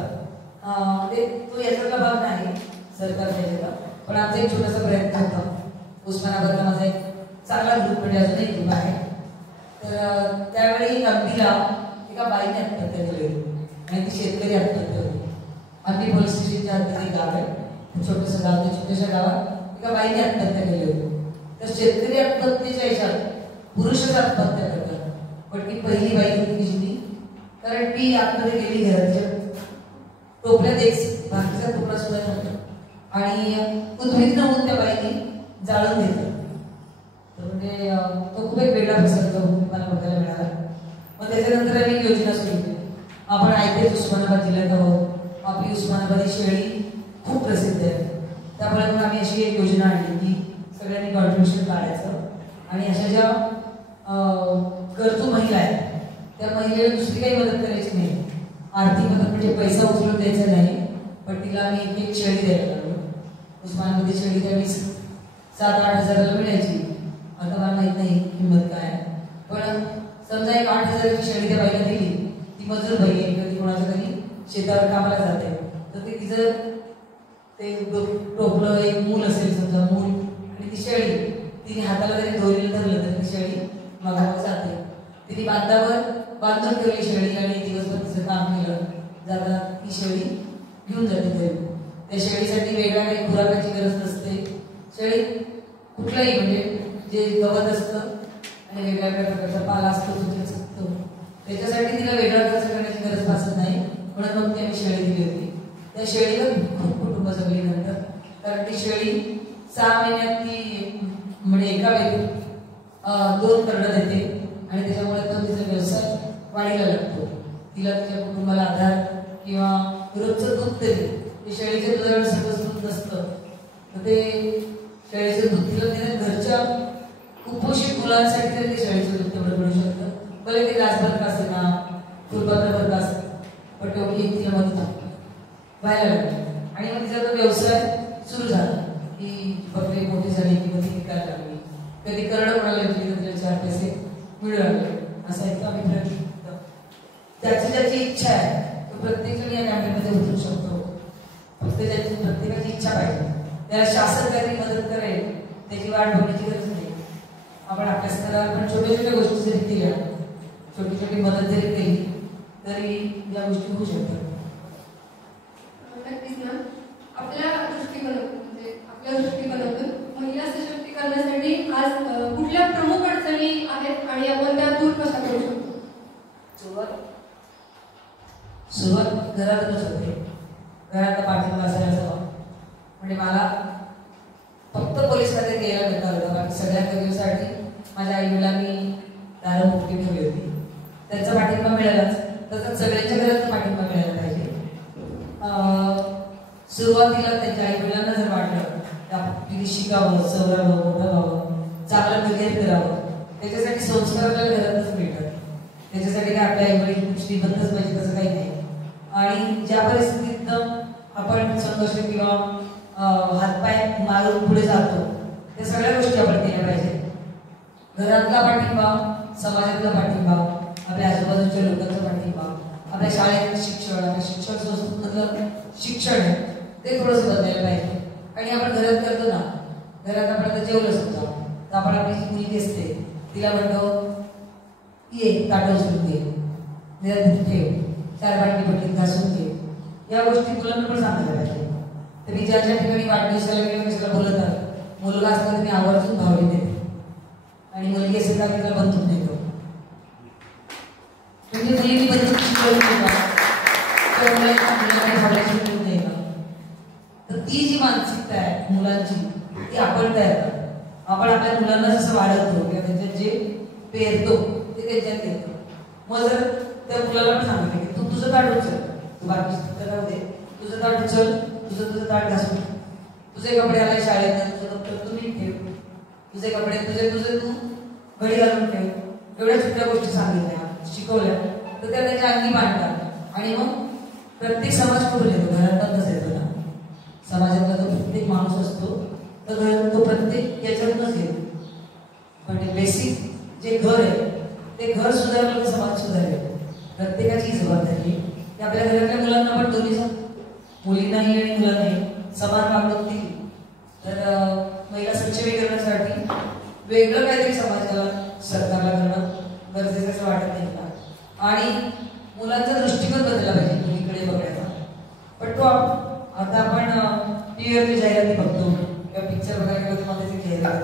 तो याच्यातला भाग नाही सरकार द्यायचा, पण आमचा एक छोटासा प्रयत्न होता. उस्मानाबादला माझा एक चांगला ग्रुप म्हणजे अजूनही ग्रुप आहे. तर त्यावेळी अंबीला एका बाईने आत्महत्या केली होती आणि ती शेतकरी आत्महत्या होती. अंबी पोलीस स्टेशनच्या हद्दीत एक गाव आहे, छोटंसं गाव. त्या छोट्याशा गावात एका बाईने आत्महत्या केली होती. तर शेतकरी आत्महत्येच्या ह्याच्यात पुरुषच आत्महत्या करतात, पण ती पहिली बाई होती की जिनी, कारण ती आतमध्ये गेली घराच्या टोपल्यात एक भाकरीचा तुकडा सुद्धा नव्हता आणि उद्विग्न होऊन त्या बाईने जाळून घेतलं. तर म्हणजे तो खूप एक वेगळा प्रसंग मला बघायला मिळाला. मग त्याच्यानंतर आम्ही योजना सुरू केली. आपण ऐकतेच उस्मानाबाद जिल्ह्यात आहोत, आपली उस्मानाबादी शेळी खूप प्रसिद्ध आहे. त्यामुळे मग आम्ही अशी एक योजना आणली की सगळ्यांनी कॉन्ट्रिब्युशन काढायचं आणि अशा ज्या गरजू महिला आहेत त्या महिलेला दुसरी काही मदत करायची नाही. आर्थिक मदत म्हणजे पैसा उचलून द्यायचा नाही, पण तिला आम्ही एक एक शेळी द्यायला लागलो. उस्मानाबादी शेळी त्यावेळी 7-8 हजाराला मिळायची. आता मला माहित नाही किंमत काय, पण समजा एक 8 हजाराची शेळी त्या बाईला दिली. ती मजूर बाई आहे किंवा ती कोणाच्या तरी शेतावर कामाला जाते, तर ते तिचं ते टोपलं एक मूल असेल समजा मूल आणि ती शेळी तिने हाताला तरी दोरीला धरलं तर ती शेळी मागावर जाते. तिने बांधून ठेवली शेळी आणि दिवसभर तिचं काम केलं जाता ती शेळी घेऊन जाते घरी. त्या शेळीसाठी वेगळ्या काही खुराकाची गरज नसते. शेळी कुठलाही म्हणजे जे गवत असतं आणि वेगळ्या वेगळ्या प्रकारचा पाला असतो तो त्याच्यासाठी तिला वेगळा खर्च करण्याची गरज भासत नाही. म्हणून मग ती आम्ही शेळी दिली होती. त्या शेळीला खूप कुटुंब जगली नंतर, कारण ती शेळी 6 महिन्यात ती म्हणजे एका वेळी 2 करडं देते आणि त्याच्यामुळे तो तिचा व्यवसाय वाढीला लागतो. तिला तिच्या कुटुंबाला आधार किंवा रोजचं दूध तरी ते शेळीच्या दुधावर सगळं दूध नसतं, तर ते शेळीचं दूध तिला तिने घरच्या कुपोषित मुलांसाठी तरी ते शेळीचं दूध तेवढं मिळू शकतं. भले ते ग्लासभर का असेल ना फुलपात्रभर का असेल, पण तेवढी एक तिला मदत व्हायला लागली. आणि मग तिचा तो व्यवसाय सुरू झाला की बकरी मोठी झाली की मग ती विकायला लागली. कधी करडं कोणाला विकली तर तिला 4 पैसे मिळू लागले. असा एक आम्ही प्रयत्न करतो. ज्याची इच्छा आहे तो प्रत्येक जण या कॅम्पेनमध्ये उतरू शकतो. फक्त त्याची प्रत्येकाची इच्छा पाहिजे. त्याला शासन काहीतरी मदत करेल त्याची वाट बघण्याची गरज नाही. आपण आपल्या स्तरावर पण छोट्या छोट्या गोष्टी जरी केल्या, छोटी छोटी मदत जरी केली तरी या गोष्टी होऊ शकतात. नक्कीच ना. आपल्या दृष्टिकोनातून म्हणजे आपल्या दृष्टिकोनातून महिला सशक्तीकरणासाठी आज कुठल्या प्रमुख अडचणी आहेत आणि आपण त्या दूर कशा करू शकतो? सुरुवात घरातूनच होते. घरात पाठिंबा असायला हवा. म्हणजे मला फक्त पोलीस खात्यात यायला मिळत होतं. बाकी सगळ्या करिअरसाठी माझ्या आई वडिलांनी दारं मोकळी ठेवली होती. त्यांचा पाठिंबा मिळालाच, तसंच सगळ्यांच्या घरात पाठिंबा मिळायला पाहिजे. सुरुवातीला त्यांच्या आई वडिलांना जर वाटलं की शिकावं, सवरावं, मोठं व्हावं, चांगलं करिअर करावं, त्याच्यासाठी संस्कार आपल्याला घरातच मिळतात. त्याच्यासाठी काय आपल्या आई वडील खूप श्रीमंतच पाहिजे तसं काही नाही. आणि ज्या परिस्थितीत आपण संघर्ष किंवा हातपाय मारून पुढे जातो त्या सगळ्या गोष्टी आपण केल्या पाहिजे. घरातला पाठिंबा, समाजातला पाठिंबा, आपल्या आजूबाजूच्या लोकांचा पाठिंबा, आपल्या शाळेतलं शिक्षण, आपल्या शिक्षण संस्थेमधलं शिक्षण आहे ते थोडंसं बदलायला पाहिजे. आणि आपण घरात करतो ना, घरात आपण आता जेवलं समजा तर आपण आपली जी मुलगी असते तिला म्हणतो ये ताटं उचलून घे, ठेव, 4 भांडी पट्टीत घासून घे. या गोष्टी मुलांना पण सांगायला पाहिजे. तरी ज्या ज्या ठिकाणी वाढदिवसाला किंवा कशाला बोलतात, मुलगा असताना मी आवर्जून भावली देते आणि मुलगी असेल तर तिला बंदूक देतो. म्हणजे मुलींनी बंदूक शिकवली तर ती जी मानसिकता आहे मुलांची ती आपण तयार करतो. आपण आपल्या मुलांना जसं वाढवतो किंवा त्यांच्यात जे पेरतो ते त्यांच्यात येतो. मग जर त्या मुलाला पण सांगितलं की तू तुझं ताट उचल, तू बाकी राहू दे, तुझं ताट उचल, तुझं ताट घासून, तुझे कपडे आले शाळेत, तुझं दप्तर तू नीट ठेव, तुझे कपडे तुझे तू घडी घालून ठेव. एवढ्या छोट्या गोष्टी सांगितल्या, शिकवल्या तर त्या त्याच्या अंगी मांडतात. आणि मग प्रत्येक समाज कुठून येतो? घरातच येतो ना. समाजातला जो प्रत्येक माणूस असतो तर तो प्रत्येक याच्यातूनच येतो. म्हणजे बेसिक जे घर आहे ते घर सुधारलं तर समाज सुधारेल. प्रत्येकाची जबाबदारी की आपल्या घरातल्या मुलांना पण दोन्ही मुलींनाही आणि मुलांनाही समान वागणूक दिली तर महिला सक्षमीकरणासाठी वेगळं काहीतरी समाजाला, सरकारला करणं गरजेचं असं वाटत नाही का? आणि मुलांचा दृष्टिकोन बदलला पाहिजे मुलीकडे बघण्याचा. पण तो आता आपण टीव्हीवरची जाहिराती बघतो किंवा पिक्चर बघायला गेलो तर त्याची जाहिरात,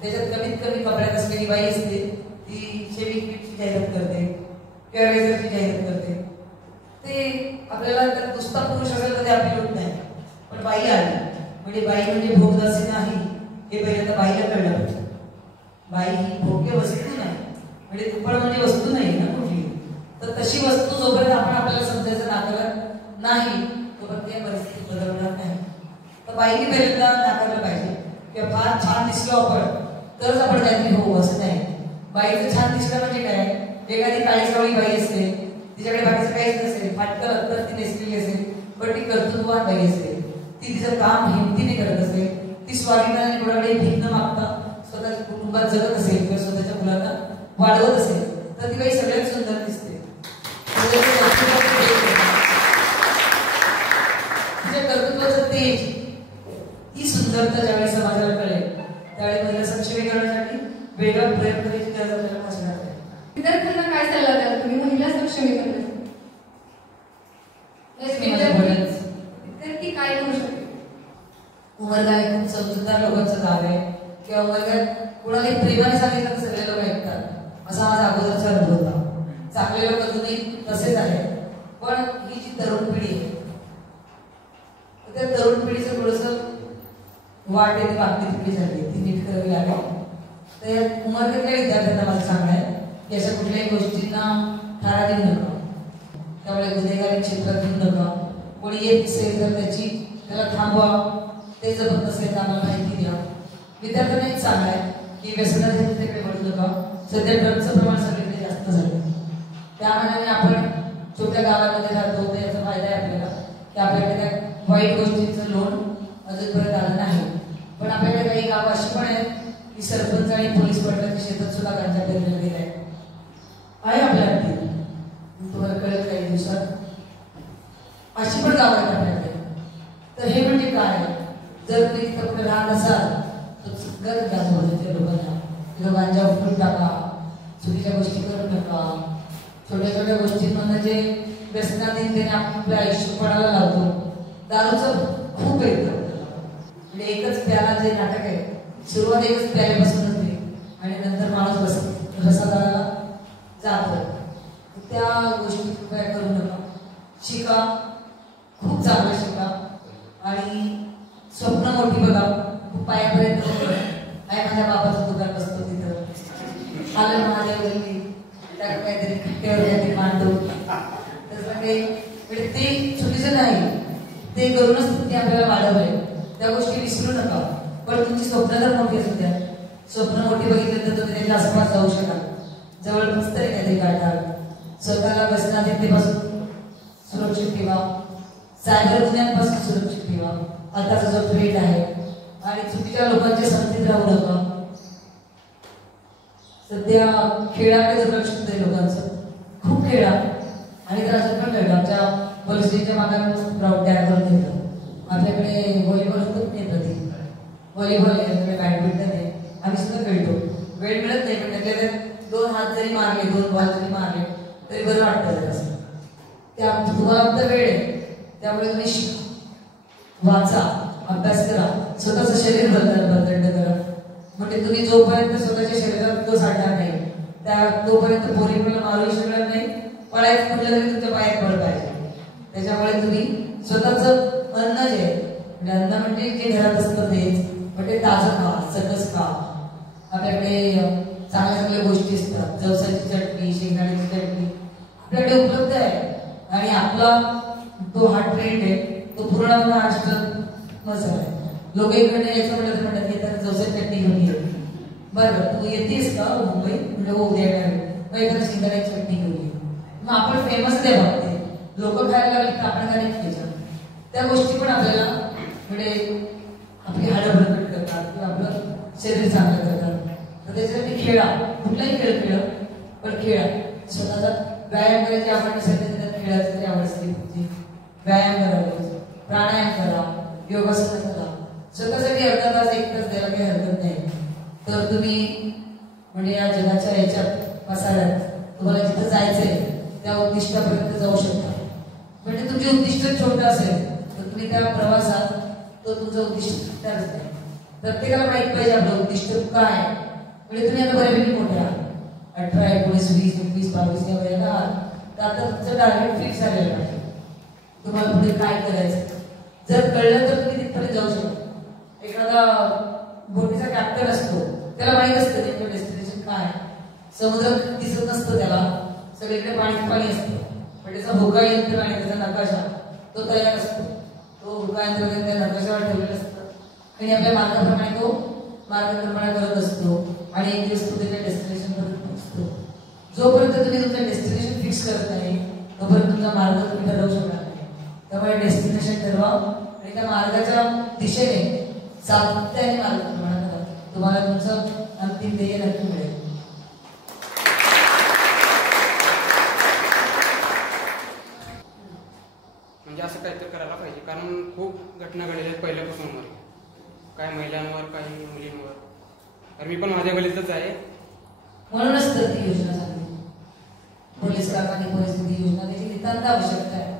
त्याच्यात कमीत कमी कपड्यात असलेली बाई असते ती शेविंग किटची जाहिरात करते किंवा रेझरची जाहिरात करते. ते आपल्याला नुसता पुरुष असेल तर ते आपली होत नाही. पण बाई आली म्हणजे बाई म्हणजे भोगदासी नाही हे पहिल्यांदा बाईला कळलं पाहिजे. बाई ही भोग्य वस्तू नाही, म्हणजे तुपड म्हणजे वस्तू नाही ना कुठली. तर तशी वस्तू जोपर्यंत आपण आपल्याला समजायचं नाकारत नाही तोपर्यंत या परिस्थिती बदलणार नाही. तर बाईने पहिल्यांदा नाकारलं पाहिजे किंवा फार छान दिसलो आपण तरच आपण काहीतरी होऊ असं नाही. बाईचं छान दिसलं म्हणजे काय? एखादी काळी सावळी बाई असते, तिच्याकडे बाकीचं काहीच नसेल, फाटकं अत्तर ती नेसलेली असेल, पण ती कर्तृत्ववान बाई असते. ती तिचं काम हिमतीने करत असेल, ती स्वाभिमानाने कोणाकडे भीक न मागता स्वतःच्या कुटुंबात जगत असेल किंवा स्वतःच्या मुलांना वाढवत असेल तर ती बाई सगळ्यात सुंदर दिसते. तिच्या कर्तृत्वाचं तेज, ही सुंदरता ज्यावेळी समाजाला कळेल त्यावेळी महिला सक्षमीकरणासाठी वेगळा प्रयत्न करायची गरज आपल्याला भासणार आहे. विद्यार्थ्यांना काय सल्ला द्याल तुम्ही महिला सक्षमीकरणासाठी? विद्यार्थी काय करू शकते? उमरगा हे खूप समजूतदार लोकांचं गाव आहे किंवा उमरगात कुणालाही प्रेमाने सांगितलं तर सगळे लोक ऐकतात असा माझा अगोदरचा अनुभव होता. चांगले लोक अजूनही तसेच आहेत. पण ही जी तरुण पिढी आहे त्या तरुण पिढीचं थोडंसं वाट आहे ती वाकडी तिकडी झाली, ती नीट करावी लागेल. तर उमरगातल्या विद्यार्थ्यांना मला सांगणं आहे की अशा कुठल्याही गोष्टींना थारा देऊ नका. त्यामुळे गुन्हेगारी क्षेत्रात देऊ नका. कोणी येत असेल तर त्याला थांबवा. ते जमत नसेल तर आम्हाला माहिती द्या. विद्यार्थ्यांना एक सांगाय की व्यसनाधीनतेकडे वळू नका. सध्या ड्रग्जचं प्रमाण सगळीकडे जास्त झालं. त्या मानाने आपण छोट्या गावामध्ये राहतो तर याचा फायदा आहे आपल्याला की आपल्याकडे त्या वाईट गोष्टींचं लोन अजूनपर्यंत आलं नाही. पण आपल्याकडे काही गावं अशी पण आहेत की सरपंच आणि पोलीस पाटलाच्या शेतात सुद्धा गांजा पेरलेला गेलाय आहे आपल्याकडे. तुम्हाला कळेल काही दिवसात अशी पण गावं आहेत आपल्याकडे. तर हे म्हणजे काय? जर तुम्ही तिथं कुठे राहत असाल तर गरज घ्या थोड्या लोकांना. तिथं गांजा उपटून टाका, चुकीच्या गोष्टी करू नका. छोट्या छोट्या गोष्टींमधून जे व्यसनाधीनतेने आपण आपल्या आयुष्य पणाला लावतो. दारूचं खूप येतं म्हणजे एकच प्याला जे नाटक आहे, सुरुवात एकच प्याल्यापासून होते आणि नंतर माणूस रसाला जातो. त्या गोष्टी कृपया करू नका. शिका, खूप चांगलं शिका आणि स्वप्न मोठी बघा. खूप पायापर्यंत आहे. माझ्या बाबाचं दुकान बसतो तिथं, आलं महादेव गल्ली, त्याला काहीतरी खट्ट्यावर काहीतरी मांडतो, तसं काही म्हणजे ते चुकीचं नाही. ते करूनच तुम्ही आपल्याला वाढवलंय. त्या गोष्टी विसरू नका. पण तुमची स्वप्न तर मोठी असू द्या. स्वप्न मोठी बघितलं तर तुम्ही त्याच्या आसपास जाऊ शकाल. जवळपास तरी काहीतरी काढाल. स्वतःला व्यसनाधीनतेपासून सुरक्षित ठेवा, सायबर गुन्ह्यांपासून सुरक्षित ठेवा. आताचा जो ट्रेंड आहे आणि चुकीच्या लोकांच्या संगतीत राहू नका. सध्या खेळाकडे दुर्लक्ष होतंय लोकांचं. खूप खेळा आणि तर अजून पण खेळा. आमच्या पोलीस स्टेशनच्या मागाने ग्राउंड तयार करून घेतलं. आपल्याकडे व्हॉलीबॉल होतं नाही, प्रति व्हॉलीबॉल आहे, आपल्याकडे बॅडमिंटन आहे. आम्ही सुद्धा खेळतो. वेळ मिळत नाही पण त्यातले 2 हात जरी मारले, 2 बॉल जरी मारले तरी बरं वाटतं जरा. त्या तुम्हाला फक्त वेळ आहे, त्यामुळे तुम्ही शिका, वाचा, अभ्यास करा, स्वतःचं शरीर बदलंड करा. म्हणजे तुम्ही जोपर्यंत स्वतःच्या शरीरात दोष आणणार नाही तोपर्यंत पोरी मला मारू शकणार नाही. पळायचं म्हटलं तरी तुमच्या पायात बळ पाहिजे. त्याच्यामुळे तुम्ही स्वतःचं अन्न जे म्हणजे अन्न म्हणजे जे घरात असतं तेच, म्हणजे ताजं खा, सकस खा. आपल्याकडे चांगल्या चांगल्या गोष्टी असतात. जवसाची चटणी, शेंगदाण्याची चटणी आपल्याकडे उपलब्ध आहे. आणि आपला तो हा ट्रेंड आहे तो पूर्ण महाराष्ट्रात मजा आहे. लोक इकडे यायचं म्हटलं तर म्हणतात की तर जवसाची चटणी घेऊन ये. बरोबर, तू येतेस का मुंबई? म्हणजे हो उद्या येणार, मग एखादा शेंगदाण्याची चटणी घेऊन ये. मग आपण फेमस आहे बघते, लोक खायला लागले तर आपण काय खायचं. त्या गोष्टी पण आपल्याला म्हणजे आपली हाडं बळकट करतात किंवा आपलं शरीर चांगलं करतात. तर त्याच्यासाठी खेळा, कुठलाही खेळ खेळा, पण खेळा. स्वतःचा व्यायाम करायची आवड नसेल तर त्यात खेळायची तरी आवड असली पाहिजे. व्यायाम करावा, प्राणायाम करा, योगासन करा. स्वतःसाठी अर्धा तास 1 तास द्यायला काही हरकत नाही. तर तुम्ही म्हणजे या जगाच्या याच्यात पसाऱ्यात तुम्हाला जिथं जायचंय त्या उद्दिष्टापर्यंत जाऊ शकता. म्हणजे तुमचे उद्दिष्ट छोटं असेल तर तुम्ही त्या प्रवासात तो तुमचं उद्दिष्ट ठरत नाही. प्रत्येकाला माहित पाहिजे आपलं उद्दिष्ट काय. म्हणजे तुम्ही आता बऱ्यापैकी मोठे आहात, 18, 19, 20, 21, 22 या वयाला आहात, तर आता तुमचं टार्गेट फिक्स झालेलं आहे. तुम्हाला पुढे काय करायचं जर कळलं तर तुम्ही तिथपर्यंत जाऊ शकता. एखादा बोटीचा कॅप्टन असतो, त्याला माहित असतं नेमकं डेस्टिनेशन काय. समुद्र दिसत नसतं त्याला, सगळीकडे पाणी असतं, पण त्याचा होका यंत्र आणि त्याचा नकाशा तो तयार असतो. तो होका यंत्र त्या नकाशावर ठेवलेला असतं आणि आपल्या मार्गाप्रमाणे तो मार्गक्रमण करत असतो आणि एक दिवस तो त्याच्या डेस्टिनेशन पर्यंत पोहोचतो. जोपर्यंत तुम्ही तुमचं डेस्टिनेशन फिक्स करत नाही तोपर्यंत तुमचा मार्ग तुम्ही ठरवू शकणार नाही. त्यामुळे डेस्टिनेशन ठरवा आणि त्या मार्गाच्या दिशेने सातत्याने मार्गक्रमण करा. तुम्हाला तुमचं अंतिम ध्येय नक्की मिळेल. म्हणजे असं काहीतरी करायला पाहिजे, कारण खूप घटना घडलेल्या आहेत पहिल्यापासून. काही महिलांवर, काही मुलींवर. तर मी पण माझ्या गलीतच आहे. म्हणूनच तर ती योजना झाली, पोलीस काकांनी परिस्थिती योजना. त्याची नितांत आवश्यकता आहे.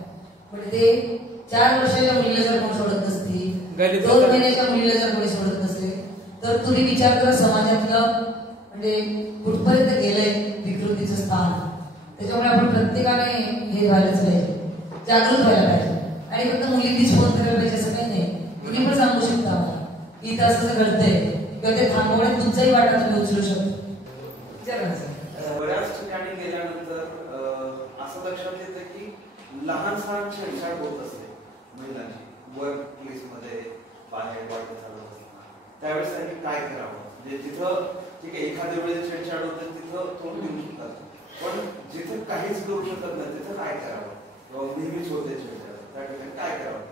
म्हणजे ते 4 वर्षाच्या मुलीला जर कोण सोडत नसती, 2 महिन्याच्या मुलीला जर कोणी सोडत नसेल, तर तुम्ही विचार करा समाजातलं म्हणजे कुठपर्यंत गेलंय विकृतीचं स्थान. त्याच्यामुळे आपण प्रत्येकाने हे व्हायलाच पाहिजे, जागृत व्हायला पाहिजे. आणि फक्त मुलींनीच फोन करायला पाहिजे असं काही नाही. तुम्ही पण सांगू शकता आम्हाला इथं असं घडतंय किंवा ते थांबवण्यात तुमचाही वाटा तुम्ही उचलू शकतो. बऱ्याच ठिकाणी गेल्यानंतर असं लक्षात येतं की लहान सहान छेडछाड होत असते महिलांची वर्क प्लेस मध्ये, बाहेर वाटत चालू असताना. त्यावेळेस त्यांनी काय करावं? म्हणजे तिथं ठीक आहे एखाद्या वेळेस छेडछाड होते तिथं तोंड देऊ शकतात, पण जिथे काहीच करू शकत नाही तिथं काय करावं? किंवा नेहमीच होते छेडछाड, त्या ठिकाणी काय करावं?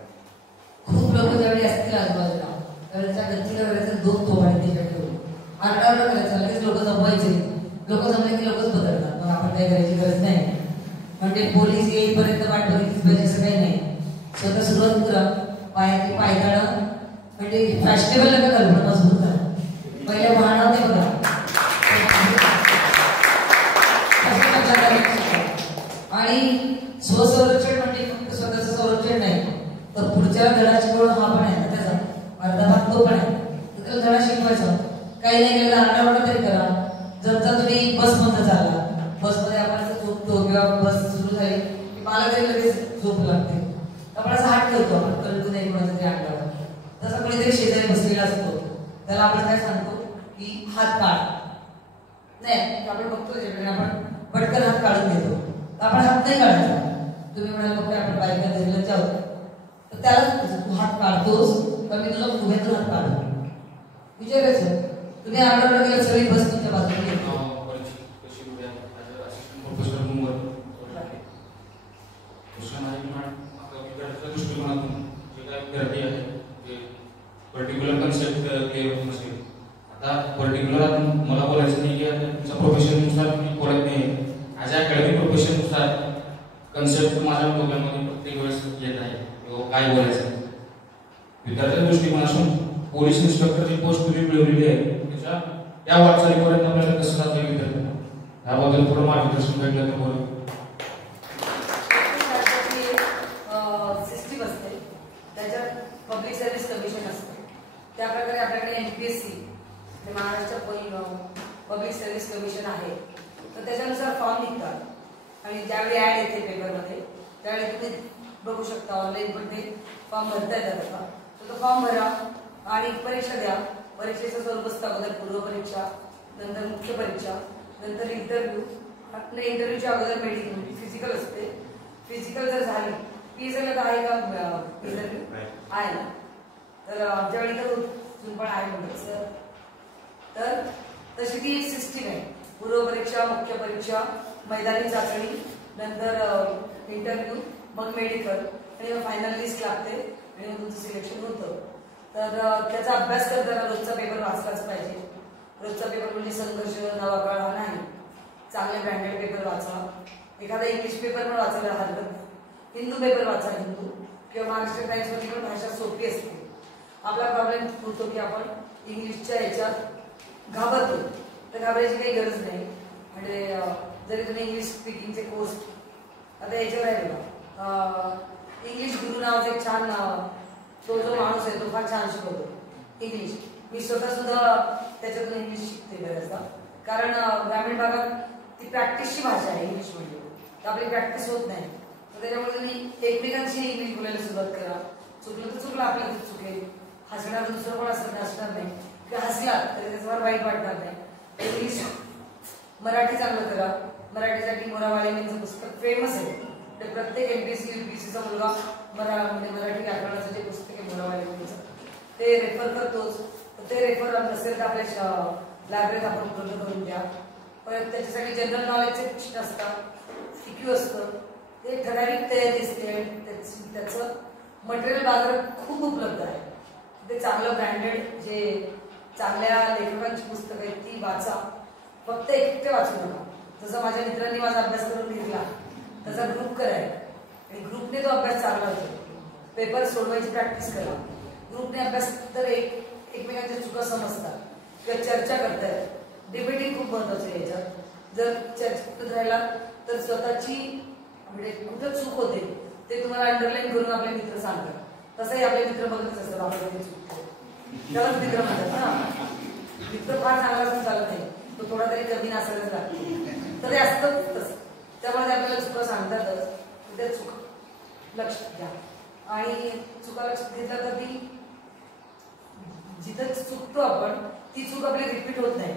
खूप लोक ज्यावेळी असतील आजूबाजूला त्यावेळेच्या गच्चीला करायचं 2 तोबाडे ठेवून आरडाओरडा करायचं. लगेच लोक जमवायचे. लोक जमले की लोकच बदलतात. मग आपण काही करायची गरज नाही. म्हणजे पोलीस येईपर्यंत वाट बघितलीच पाहिजे असं काही नाही. स्वतः सुरुवात करा. पायाची पायताळा म्हणजे फॅशनेबल नका करा, मजबूत करा. पहिल्या वाहनावर ते बघा आणि स्वसंरक्षण म्हणजे फक्त स्वतःचं संरक्षण नाही तर पुढच्या धडा शिकवणं हा पण आहे ना त्याचा अर्धा भाग तो काही नाही केलं तर आरडाओरडा तरी करा. जर तुम्ही बसमध्ये चालला, बसमध्ये आपण असं झोपतो किंवा बस सुरू झाली की मला तरी लगेच झोप लागते, आपण असा हात ठेवतो, आपण कळतो नाही कोणाचा तरी अंगावर. तसा कोणीतरी शेजारी बसलेला असतो, त्याला आपण काय सांगतो की हात काढ. नाही आपण बघतो त्याच्याकडे, आपण पटकन हात काढून घेतो. आपण हात नाही काढायचा. तुम्ही म्हणाल बघ आपण बाईकला धरलं जाऊ, तर त्यालाच तू हात काढतोस का मी तुला उभ्यातून हात काढतो विचारायचं. तुम्ही आरडाओरडा केलं सगळी बस तुमच्या बाजूला येते. पर्टिक्युलर कन्सेप्ट क्लिअर होत नसेल. आता पर्टिक्युलर मला बोलायचं नाही की तुमच्या प्रोफेशननुसार मी बोलत नाही. ॲज अकॅडमिक प्रोफेशननुसार कन्सेप्ट माझ्या डोक्यामध्ये प्रत्येक वेळेस येत आहे किंवा काय बोलायचं. विद्यार्थ्यांच्या दृष्टिकोनातून पोलीस इन्स्पेक्टरची पोस्ट तुम्ही मिळवलेली आहे, त्याच्या या वाटचालीपर्यंत आपल्याला कसं जाता येईल विद्यार्थ्यांना, याबद्दल थोडं मार्गदर्शन भेटलं तर बरं. सिस्टीम असते, त्याच्यात पब्लिक सर्व्हिस कमिशन असते. त्याप्रकारे आपल्याकडे NPSC Maharashtra public service commission आहे. तर त्याच्यानुसार फॉर्म निघतात आणि ज्यावेळी ॲड येते पेपरमध्ये त्यावेळी तुम्ही बघू शकता ऑनलाईन पण ते फॉर्म भरता येतात. आता तर तो फॉर्म भरा आणि परीक्षा द्या. परीक्षेचं स्वरूप असतं अगोदर पूर्व परीक्षा, नंतर मुख्य परीक्षा, नंतर इंटरव्ह्यू. आपल्या इंटरव्ह्यूच्या अगोदर मेडिकल फिजिकल असते. फिजिकल जर झाली PSL तर आहे का इंटरव्ह्यू आहे ना, तर आमच्या वेळी तर पण आहे म्हणतात सर. तर तशी ती एक सिस्टीम आहे. पूर्व परीक्षा, मुख्य परीक्षा, मैदानी चाचणी, नंतर इंटरव्ह्यू, मग मेडिकल आणि मग फायनल लिस्ट लागते आणि मग तुमचं सिलेक्शन होतं. तर त्याचा अभ्यास करताना रोजचा पेपर वाचलाच पाहिजे. रोजचा पेपर म्हणजे संघर्ष, नवाकाळ हा नाही. चांगले ब्रँडेड पेपर वाचा. एखादा इंग्लिश पेपर पण वाचायला हरकत नाही. हिंदू पेपर वाचा, हिंदू किंवा महाराष्ट्र टाइम्समध्ये पण भाषा सोपी असते. आपला प्रॉब्लेम होतो की आपण इंग्लिशच्या ह्याच्यात घाबरतो, तर घाबरायची काही गरज नाही. म्हणजे जरी तुम्ही इंग्लिश स्पीकिंगचे कोर्स आता याच्यावर आहे बघा, इंग्लिश गुरु नावाचा एक छान तो जो माणूस आहे तो फार छान शिकवतो इंग्लिश. मी स्वतः सुद्धा त्याच्यातून इंग्लिश शिकते बऱ्याचदा, कारण ग्रामीण भागात ती प्रॅक्टिसची भाषा आहे इंग्लिश म्हणजे, तर आपली प्रॅक्टिस होत नाही. तर त्याच्यामुळे तुम्ही एकमेकांशी इंग्लिश बोलायला सुरुवात करा. चुकलं तर चुकलं, आपल्याला चुकेल. हसणार दुसरं पण हसणार नाही किंवा हसला तरी त्याच्यावर वाईट वाटणार नाही. इंग्लिश मराठी चांगलं करा. मराठीसाठी मोरावाळे यांचं पुस्तक फेमस आहे. ते प्रत्येक MPSC UPSCचा मुलगा मराठी व्याकरणाचं जे पुस्तक आहे मोरावाळे यांचं ते रेफर करतोच. तर ते रेफर नसेल तर आपल्या लायब्ररीत आपण उपलब्ध करून द्या. परत त्याच्यासाठी जनरल नॉलेजचे प्रश्न असतात, CQ असतं, ते ठराविक तयारी असते. त्याचं मटेरियल बाजारात खूप उपलब्ध आहे. ते चांगलं ब्रँडेड जे चांगल्या लेखकांची पुस्तकं आहेत ती वाचा. फक्त एकटे वाचू नका. जसं माझ्या मित्रांनी माझा अभ्यास करून घेतला तसा ग्रुप करायचा आणि ग्रुपने तो अभ्यास चांगला होतो. पेपर सोडवायची प्रॅक्टिस करा. ग्रुपने अभ्यास तर एकमेकांच्या चुका समजतात किंवा चर्चा करतायत. डिबेटिंग खूप महत्वाचं आहे याच्यात. जर चर्चेत राहिला तर स्वतःची म्हणजे कुठं चूक होते ते तुम्हाला अंडरलाईन करून आपले मित्र सांगतात. तसंही आपले मित्र बघतच असतात आपल्याला चूक, त्यालाच मित्र म्हणतात ना. मित्र फार चांगला असून चालत नाही, तो थोडा तरी कमी असायलाच लागतो. तर ते असतं तसं. त्यामुळे ते आपल्याला चुका सांगतातच. त्या चुका लक्षात घ्या आणि चुका लक्षात घेतला तर ती जिथं चुकतो आपण ती चूक आपली रिपीट होत नाही.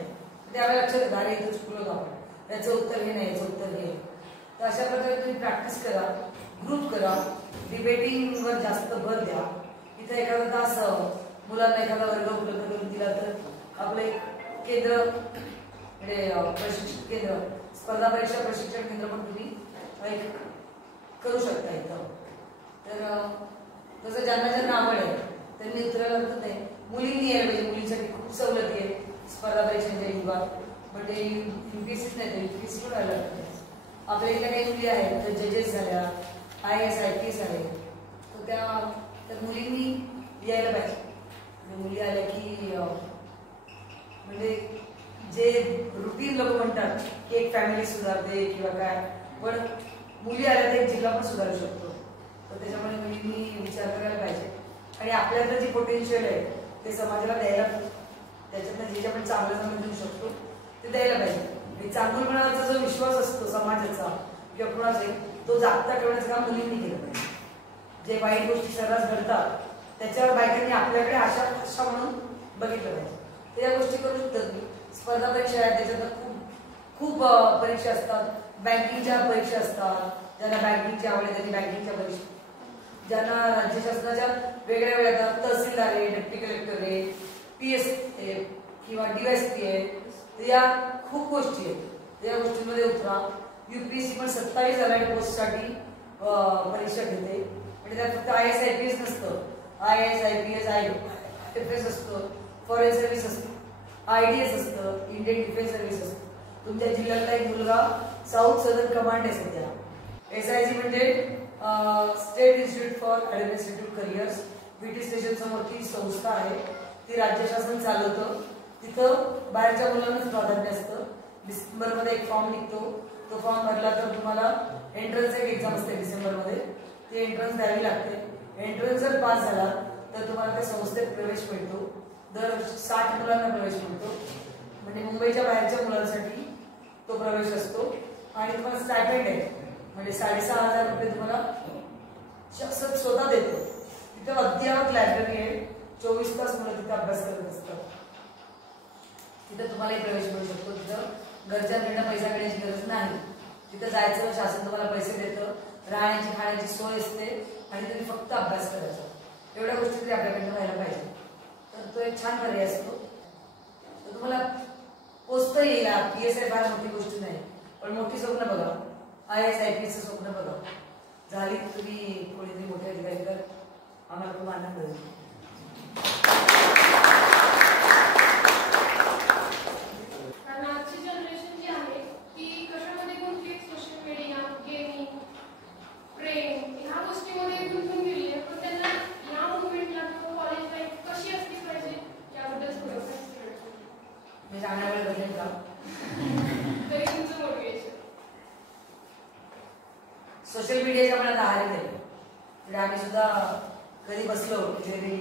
ते आपल्या लक्षात घ्या, रे इथं चुकलो आपण, त्याचं उत्तर हे नाही, याचं उत्तर हे. तर अशा प्रकारे तुम्ही प्रॅक्टिस करा, ग्रुप करा, डिबेटिंगवर जास्त भर द्या. इथं एखादा तास मुलांना एखादा वर्ग उपलब्ध करून दिला तर आपलं एक केंद्र म्हणजे प्रशिक्षण केंद्र, स्पर्धा परीक्षा प्रशिक्षण केंद्र पण तुम्ही करू शकता इथं. तर तसं ज्यांना आवड आहे त्यांनी उतरायला हरकत नाही. मुलींनी यायला पाहिजे. मुलींसाठी खूप सवलती आहे स्पर्धा परीक्षांच्या युगात. म्हणजे UPSC नाही तर UPSC पण व्हायला लागतं. आपल्या इथल्या काही मुली आहेत तर जजेस झाल्या, IAS IPS आहेत, तर त्या मुलींनी यायला पाहिजे. मुली आल्या की म्हणजे जे रुटीन लोक म्हणतात की एक फॅमिली सुधारते किंवा काय, पण मुली आल्या तर एक जिल्हा पण सुधारू शकतो. तर त्याच्यामुळे मुलींनी विचार करायला पाहिजे आणि आपल्याकडे जे पोटेन्शियल आहे ते समाजाला द्यायला त्याच्यातनं जे आपण चांगलं देऊ शकतो ते द्यायला पाहिजे. चांगुलपणाचा जो विश्वास असतो समाजाचा किंवा कुणाचा तो जागता ठेवण्याचं काम मुलींनी केलं पाहिजे. जे वाईट गोष्टी सर्रास घडतात त्याच्यावर बायकांनी आपल्याकडे आशा म्हणून बघितलं पाहिजे. तर या गोष्टी करू शकतात. स्पर्धा परीक्षा आहेत त्याच्यात खूप परीक्षा असतात. बँकिंगच्या परीक्षा असतात. ज्यांना बँकिंगची आवड आहे त्यांनी बँकिंगच्या परीक्षा, ज्यांना राज्य शासनाच्या वेगळ्या वेगळ्या तहसीलदार आहे, डेप्टी कलेक्टर आहे, PS किंवा DSP आहे, तर या खूप गोष्टी आहेत. या गोष्टींमध्ये उतरा. UPSC पण 27,000 पोस्टसाठी परीक्षा घेते. म्हणजे त्यात फक्त IAS IPS नसतं, IAS IPS IFS असतं, फॉरेन सर्व्हिस असतं, IDS असतं, इंडियन डिफेन्स सर्व्हिस असतं. तुमच्या जिल्ह्यातला एक मुलगा साऊथ सदर्न कमांड आहे सध्या. SIG म्हणजे state institute for administrative careers, VT station समोरची संस्था आहे. ती राज्य शासन चालवतं. तिथं बाहेरच्या मुलांनाच प्राधान्य असतं. डिसेंबरमध्ये एक फॉर्म निघतो. तो फॉर्म भरला तर तुम्हाला एंट्रन्स एक एक्झाम असते डिसेंबरमध्ये. ती एंट्रन्स द्यावी लागते. एंट्रन्स जर पास झाला तर तुम्हाला त्या संस्थेत प्रवेश मिळतो. दर 60 मुलांना प्रवेश मिळतो. म्हणजे मुंबईच्या बाहेरच्या मुलांसाठी तो प्रवेश असतो. आणि तुम्हाला स्टायपेंड आहे म्हणजे 6,500 रुपये तुम्हाला शासन स्वतः देतो. तिथं अद्ययावत लायब्ररी आहे. 24 तास मुलं तिथे अभ्यास करत असतात. तिथं तुम्हाला प्रवेश मिळू शकतो. तिथं घरच्यांकडनं पैसा घेण्याची गरज नाही. तिथं जायचं, शासन तुम्हाला पैसे देतं, राहण्याची खाण्याची सोय असते आणि तुम्ही फक्त अभ्यास करायचा. एवढ्या गोष्टी तरी आपल्याकडनं व्हायला पाहिजे. तर तो एक छान पर्याय असतो. तर तुम्हाला पोचता येईल. PSI फार मोठी गोष्ट नाही, पण मोठी स्वप्न बघा. IAS IPS स्वप्न बघा. झाली तुम्ही कोणीतरी मोठे अधिकारी तर आम्हाला खूप आनंद होईल. कारण आजची जनरेशन जी आहे ती कशामध्ये गुंतली, सोशल मीडिया, गेमिंग, प्रेम ह्या गोष्टीमध्ये गुंतून गेली आहे. पण त्यांना ह्या मुवमेंटला किंवा कॉलेज लाईफ कशी असली पाहिजे याबद्दल थोडं मी सांगण्या वेळ बदलेल का तरी तुमचं मोटिवेशन. सोशल मीडियाच्या मला आहारी गेले. म्हणजे आम्ही सुद्धा कधी बसलो तरी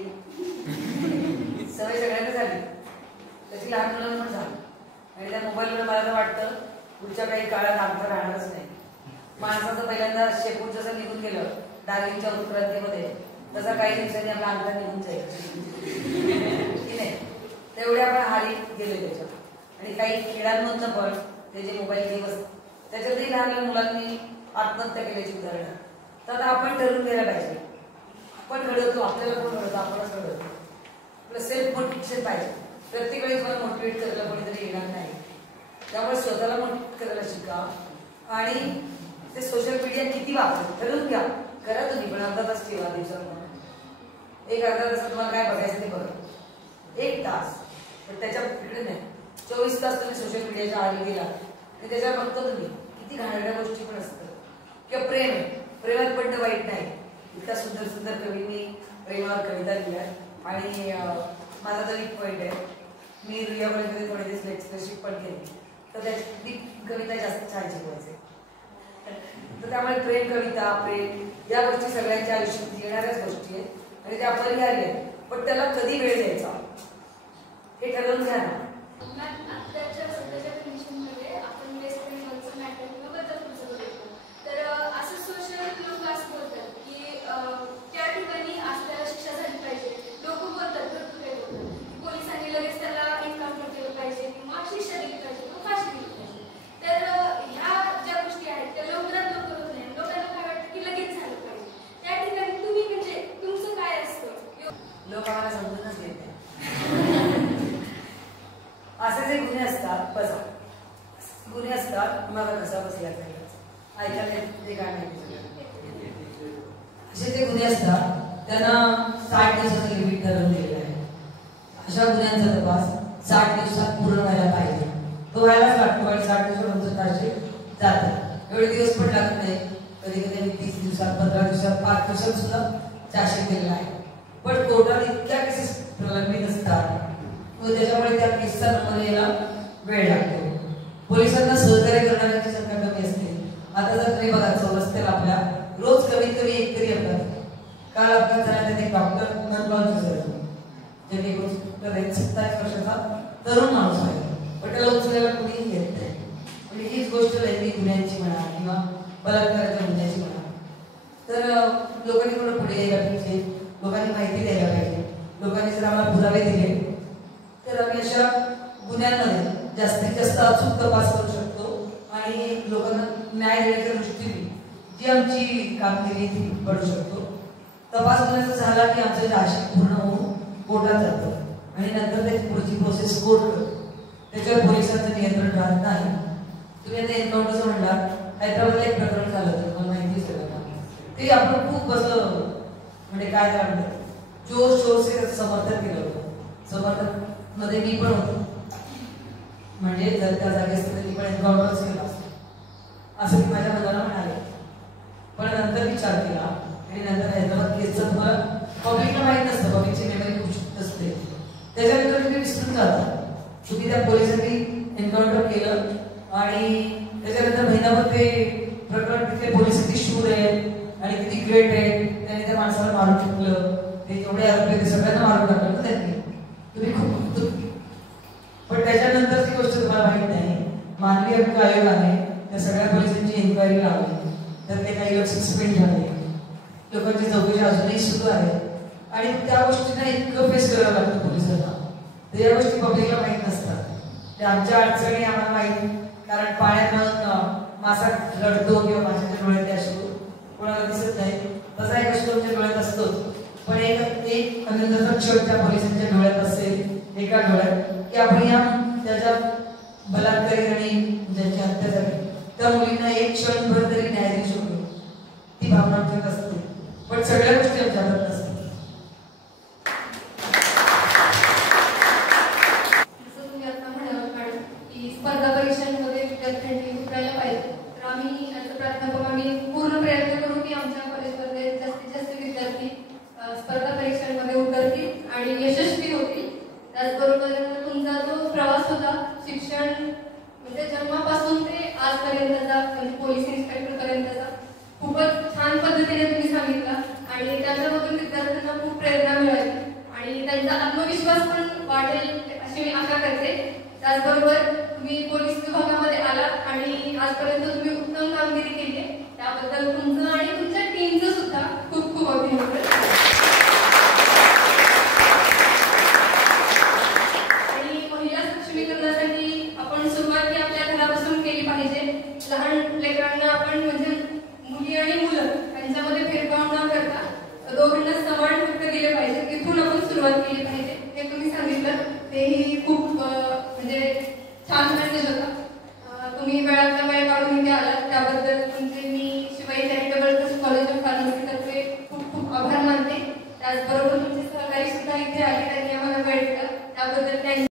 सवय सगळ्यांना झाली, त्याची लहान मुलांना पण झाली. आणि त्या मोबाईलवर मला तर वाटतं पुढच्या काही काळात अंतर राहणारच नाही. माणसाचं पहिल्यांदा शेपूट जसं निघून गेलं डार्विनच्या उत्क्रांतीमध्ये, तसा काही दिवसांनी आपला अंतर निघून जाईल की नाही. तेवढ्या आपण हारी गेले त्याच्यात. आणि काही खेळांमधनं पण ते जे मोबाईल गेम असतात त्याच्यातही लहान लहान मुलांनी आत्महत्या केल्याची उदाहरणं. तर आता आपण ठरवून घ्यायला पाहिजे. आपण घडवतो, आपल्याला कोण घडवतो, आपणच घडवतो. आपलं सेल्फ मोटिवेशन पाहिजे. प्रत्येक वेळी तुम्हाला मोटिवेट करायला कोणीतरी येणार नाही. त्यामुळे स्वतःला मोटिवेट करायला शिका. आणि ते सोशल मीडिया किती वापरायचं ठरवून घ्या. करा तुम्ही, पण अर्धा तास ठेवा दिवसात. एक अर्धा तास तुम्हाला काय बघायचं ते बघा. 1 तास, पण त्याच्या इकडे नाही. 24 तास तुम्ही सोशल मीडियाच्या आधी गेला आणि त्याच्यावर बघतो तुम्ही किती घाणेरड्या गोष्टी पण असतात. किंवा प्रेम आहे, प्रेमात पडणं वाईट नाही. इतका सुंदर सुंदर कवी मी प्रेमावर कविता लिहिल्या. आणि माझा तर एक पॉईंट आहे, मी रियामध्ये थोडे दिवस लेक्चरशिप पण केली, तर त्याची कविता जास्त छान शिकवायचे. तर त्यामुळे प्रेम कविता, प्रेम या गोष्टी सगळ्यांच्या आयुष्यात येणाऱ्याच गोष्टी आहेत आणि त्या अपरिहार्य आहेत. पण त्याला कधी वेळ द्यायचा हे ठरवून घ्या ना. आत्ताच्या सध्याच्या कंडिशनमध्ये आपण बेस्ट फ्रेंडचं मॅटर किंवा बद्दल बोलतो. तर असं सोशल लोक असं बोलतात की त्या ठिकाणी आपल्याला शिक्षा झाली पाहिजे. लोक बोलतात, भरपूर काही बोलतात, पोलिसांनी लगेच त्याला एन्काउंटर केलं पाहिजे किंवा शिक्षा दिली पाहिजे किंवा फाशी दिली पाहिजे. तर ह्या ज्या गोष्टी आहेत त्या लवकरात लवकर होत नाही. लोकांना काय वाटतं की लगेच झालं पाहिजे. त्या ठिकाणी तुम्ही म्हणजे तुमचं काय असतं? लोक आम्हाला समजूनच घेत नाही. असे जे गुन्हे असतात, बसा गुन्हे असतात, मला कसा बसला ऐकायला ते काय माहिती. असे जे गुन्हे असतात त्यांना 60 दिवसाचं लिमिट ठरवून दिलेलं आहे. अशा गुन्ह्यांचा तपास 60 दिवसात पूर्ण व्हायला पाहिजे. तो व्हायलाच लागतो आणि 60 दिवसात आमचं ताशे जातात. एवढे दिवस पण लागत नाही. कधी कधी 30 दिवसात, 15 दिवसात, 5 दिवसात सुद्धा चार्जशीट केलेला आहे. पण कोर्टात इतक्या केसेस प्रलंबित असतात व त्याच्यामुळे त्या केसचा नंबर यायला वेळ लागतो. पोलिसांना सहकार्य करणाऱ्यांची संख्या कमी असते. आता जर तुम्ही बघा रस्त्याला आपल्या रोज कमीत कमी एक तरी अपघात. काल अपघात झाला त्यात एक डॉक्टर जेणेकरून तर एक 27 वर्षाचा तरुण माणूस आहे, पण त्याला उचलायला कुणीही येत नाही. म्हणजे हीच गोष्ट लैंगिक गुन्ह्यांची म्हणा किंवा बलात्काराच्या गुन्ह्याची म्हणा, तर लोकांनी थोडं पुढे यायला पाहिजे, लोकांनी माहिती द्यायला पाहिजे. लोकांनी जर आम्हाला पुरावे दिले तर आम्ही अशा गुन्ह्यांमध्ये जास्तीत जास्त अचूक तपास करू शकतो आणि लोकांना न्याय देण्याच्या दृष्टीने जी आमची कामगिरी ती पडू शकतो. तपास गुन्ह्याचा झाला की आमचं राशी पूर्ण होऊन कोर्टात जातं आणि नंतर त्याची पुढची प्रोसेस कोर्ट करतो. त्याच्यावर पोलिसांचं नियंत्रण राहत नाही. तुम्ही आता एन्काउंटरचं म्हणला, हैदराबादला एक प्रकरण झालं होतं, मला माहिती सगळ्यांना. ते आपण खूप असं म्हणजे काय म्हणतात जोर शोर से त्याचं समर्थन केलं होतं. समर्थन मध्ये मी पण होतो, म्हणजे जर त्या जागी असतं तर मी पण एन्काउंटरच केलं असतं असं मी माझ्या मनाला म्हणाले. पण नंतर विचार केला आणि नंतर हैदराबाद केसचं तुम्हाला पब्लिकला माहीत नसतं, पब्लिकची मेमरी खूप शिफ्ट असते. त्याच्यानंतर तुम्ही विसरून जाता. तुम्ही त्या पोलिसांनी एन्काउंटर केलं आणि त्याच्यानंतर महिनाभर ते प्रकरण तिथले पोलीस किती शूर आहेत आणि किती ग्रेट आहेत, त्यांनी त्या माणसाला मारून टाकलं, ते जेवढे आरोपी ते सगळ्यांना मारून टाकलं ना त्यांनी. तुम्ही खूप पण त्याच्यानंतरची गोष्ट तुम्हाला माहित नाही. मानवी हक्क आयोगाने त्या सगळ्या पोलिसांची इन्क्वायरी लावली, तर ते काही लोक सस्पेंड झाले, लोकांची चौकशी अजूनही सुरू आहे आणि त्या गोष्टींना इतकं फेस करावं लागतं पोलिसांना. तर या गोष्टी पब्लिकला माहीत नसतात. त्या आमच्या अडचणी आम्हाला माहीत, कारण पाण्यात मासा रडतो किंवा माशाच्या डोळ्यात असतो, कोणाला दिसत नाही, तसा एक असतो तुमच्या डोळ्यात असतोच. पण एक आनंदाचा क्षण त्या पोलिसांच्या डोळ्यात असेल, एका डोळ्यात, की आपण या त्याच्या बलात्कारी आणि ज्यांची हत्या झाली त्या मुलींना एक क्षणभर तरी न्याय देऊ शकतो, ती भावना आमच्यात असते. पण सगळ्या गोष्टी आमच्या हातात नसतात. स्पर्धा परीक्षांमध्ये विद्यार्थ्यांनी उतरायला पाहिजे, तर आम्ही याचा प्राध्यापक आम्ही पूर्ण प्रयत्न करू की आमच्या कॉलेजमध्ये जास्तीत जास्त विद्यार्थी स्पर्धा परीक्षांमध्ये उतरतील आणि यशस्वी होतील. त्याचबरोबर तुमचा जो प्रवास होता शिक्षण म्हणजे जन्मापासून ते आजपर्यंतचा म्हणजे पोलीस इन्स्पेक्टर पर्यंतचा खूपच छान पद्धतीने तुम्ही सांगितला आणि त्याच्यामधून विद्यार्थ्यांना खूप प्रेरणा मिळाली आणि त्यांचा आत्मविश्वास पण वाढेल अशी मी आशा करते. त्याचबरोबर तुम्ही पोलीस विभागामध्ये आलात आणि आजपर्यंत तुम्ही उत्तम कामगिरी केली आहे, त्याबद्दल तुमचं आणि तुमच्या टीमचं सुद्धा खूप खूप अभिनंदन. आणि महिला सक्षमीकरणासाठी आपण सुरुवात ही आपल्या घरापासून केली पाहिजे. लहान लेकरांना आपण म्हणजे मुली आणि मुलं यांच्यामध्ये भेदभाव न करता दोघांना समान हक्क दिले पाहिजे, तिथून आपण सुरुवात केली पाहिजे. हे तुम्ही सांगितलं तेही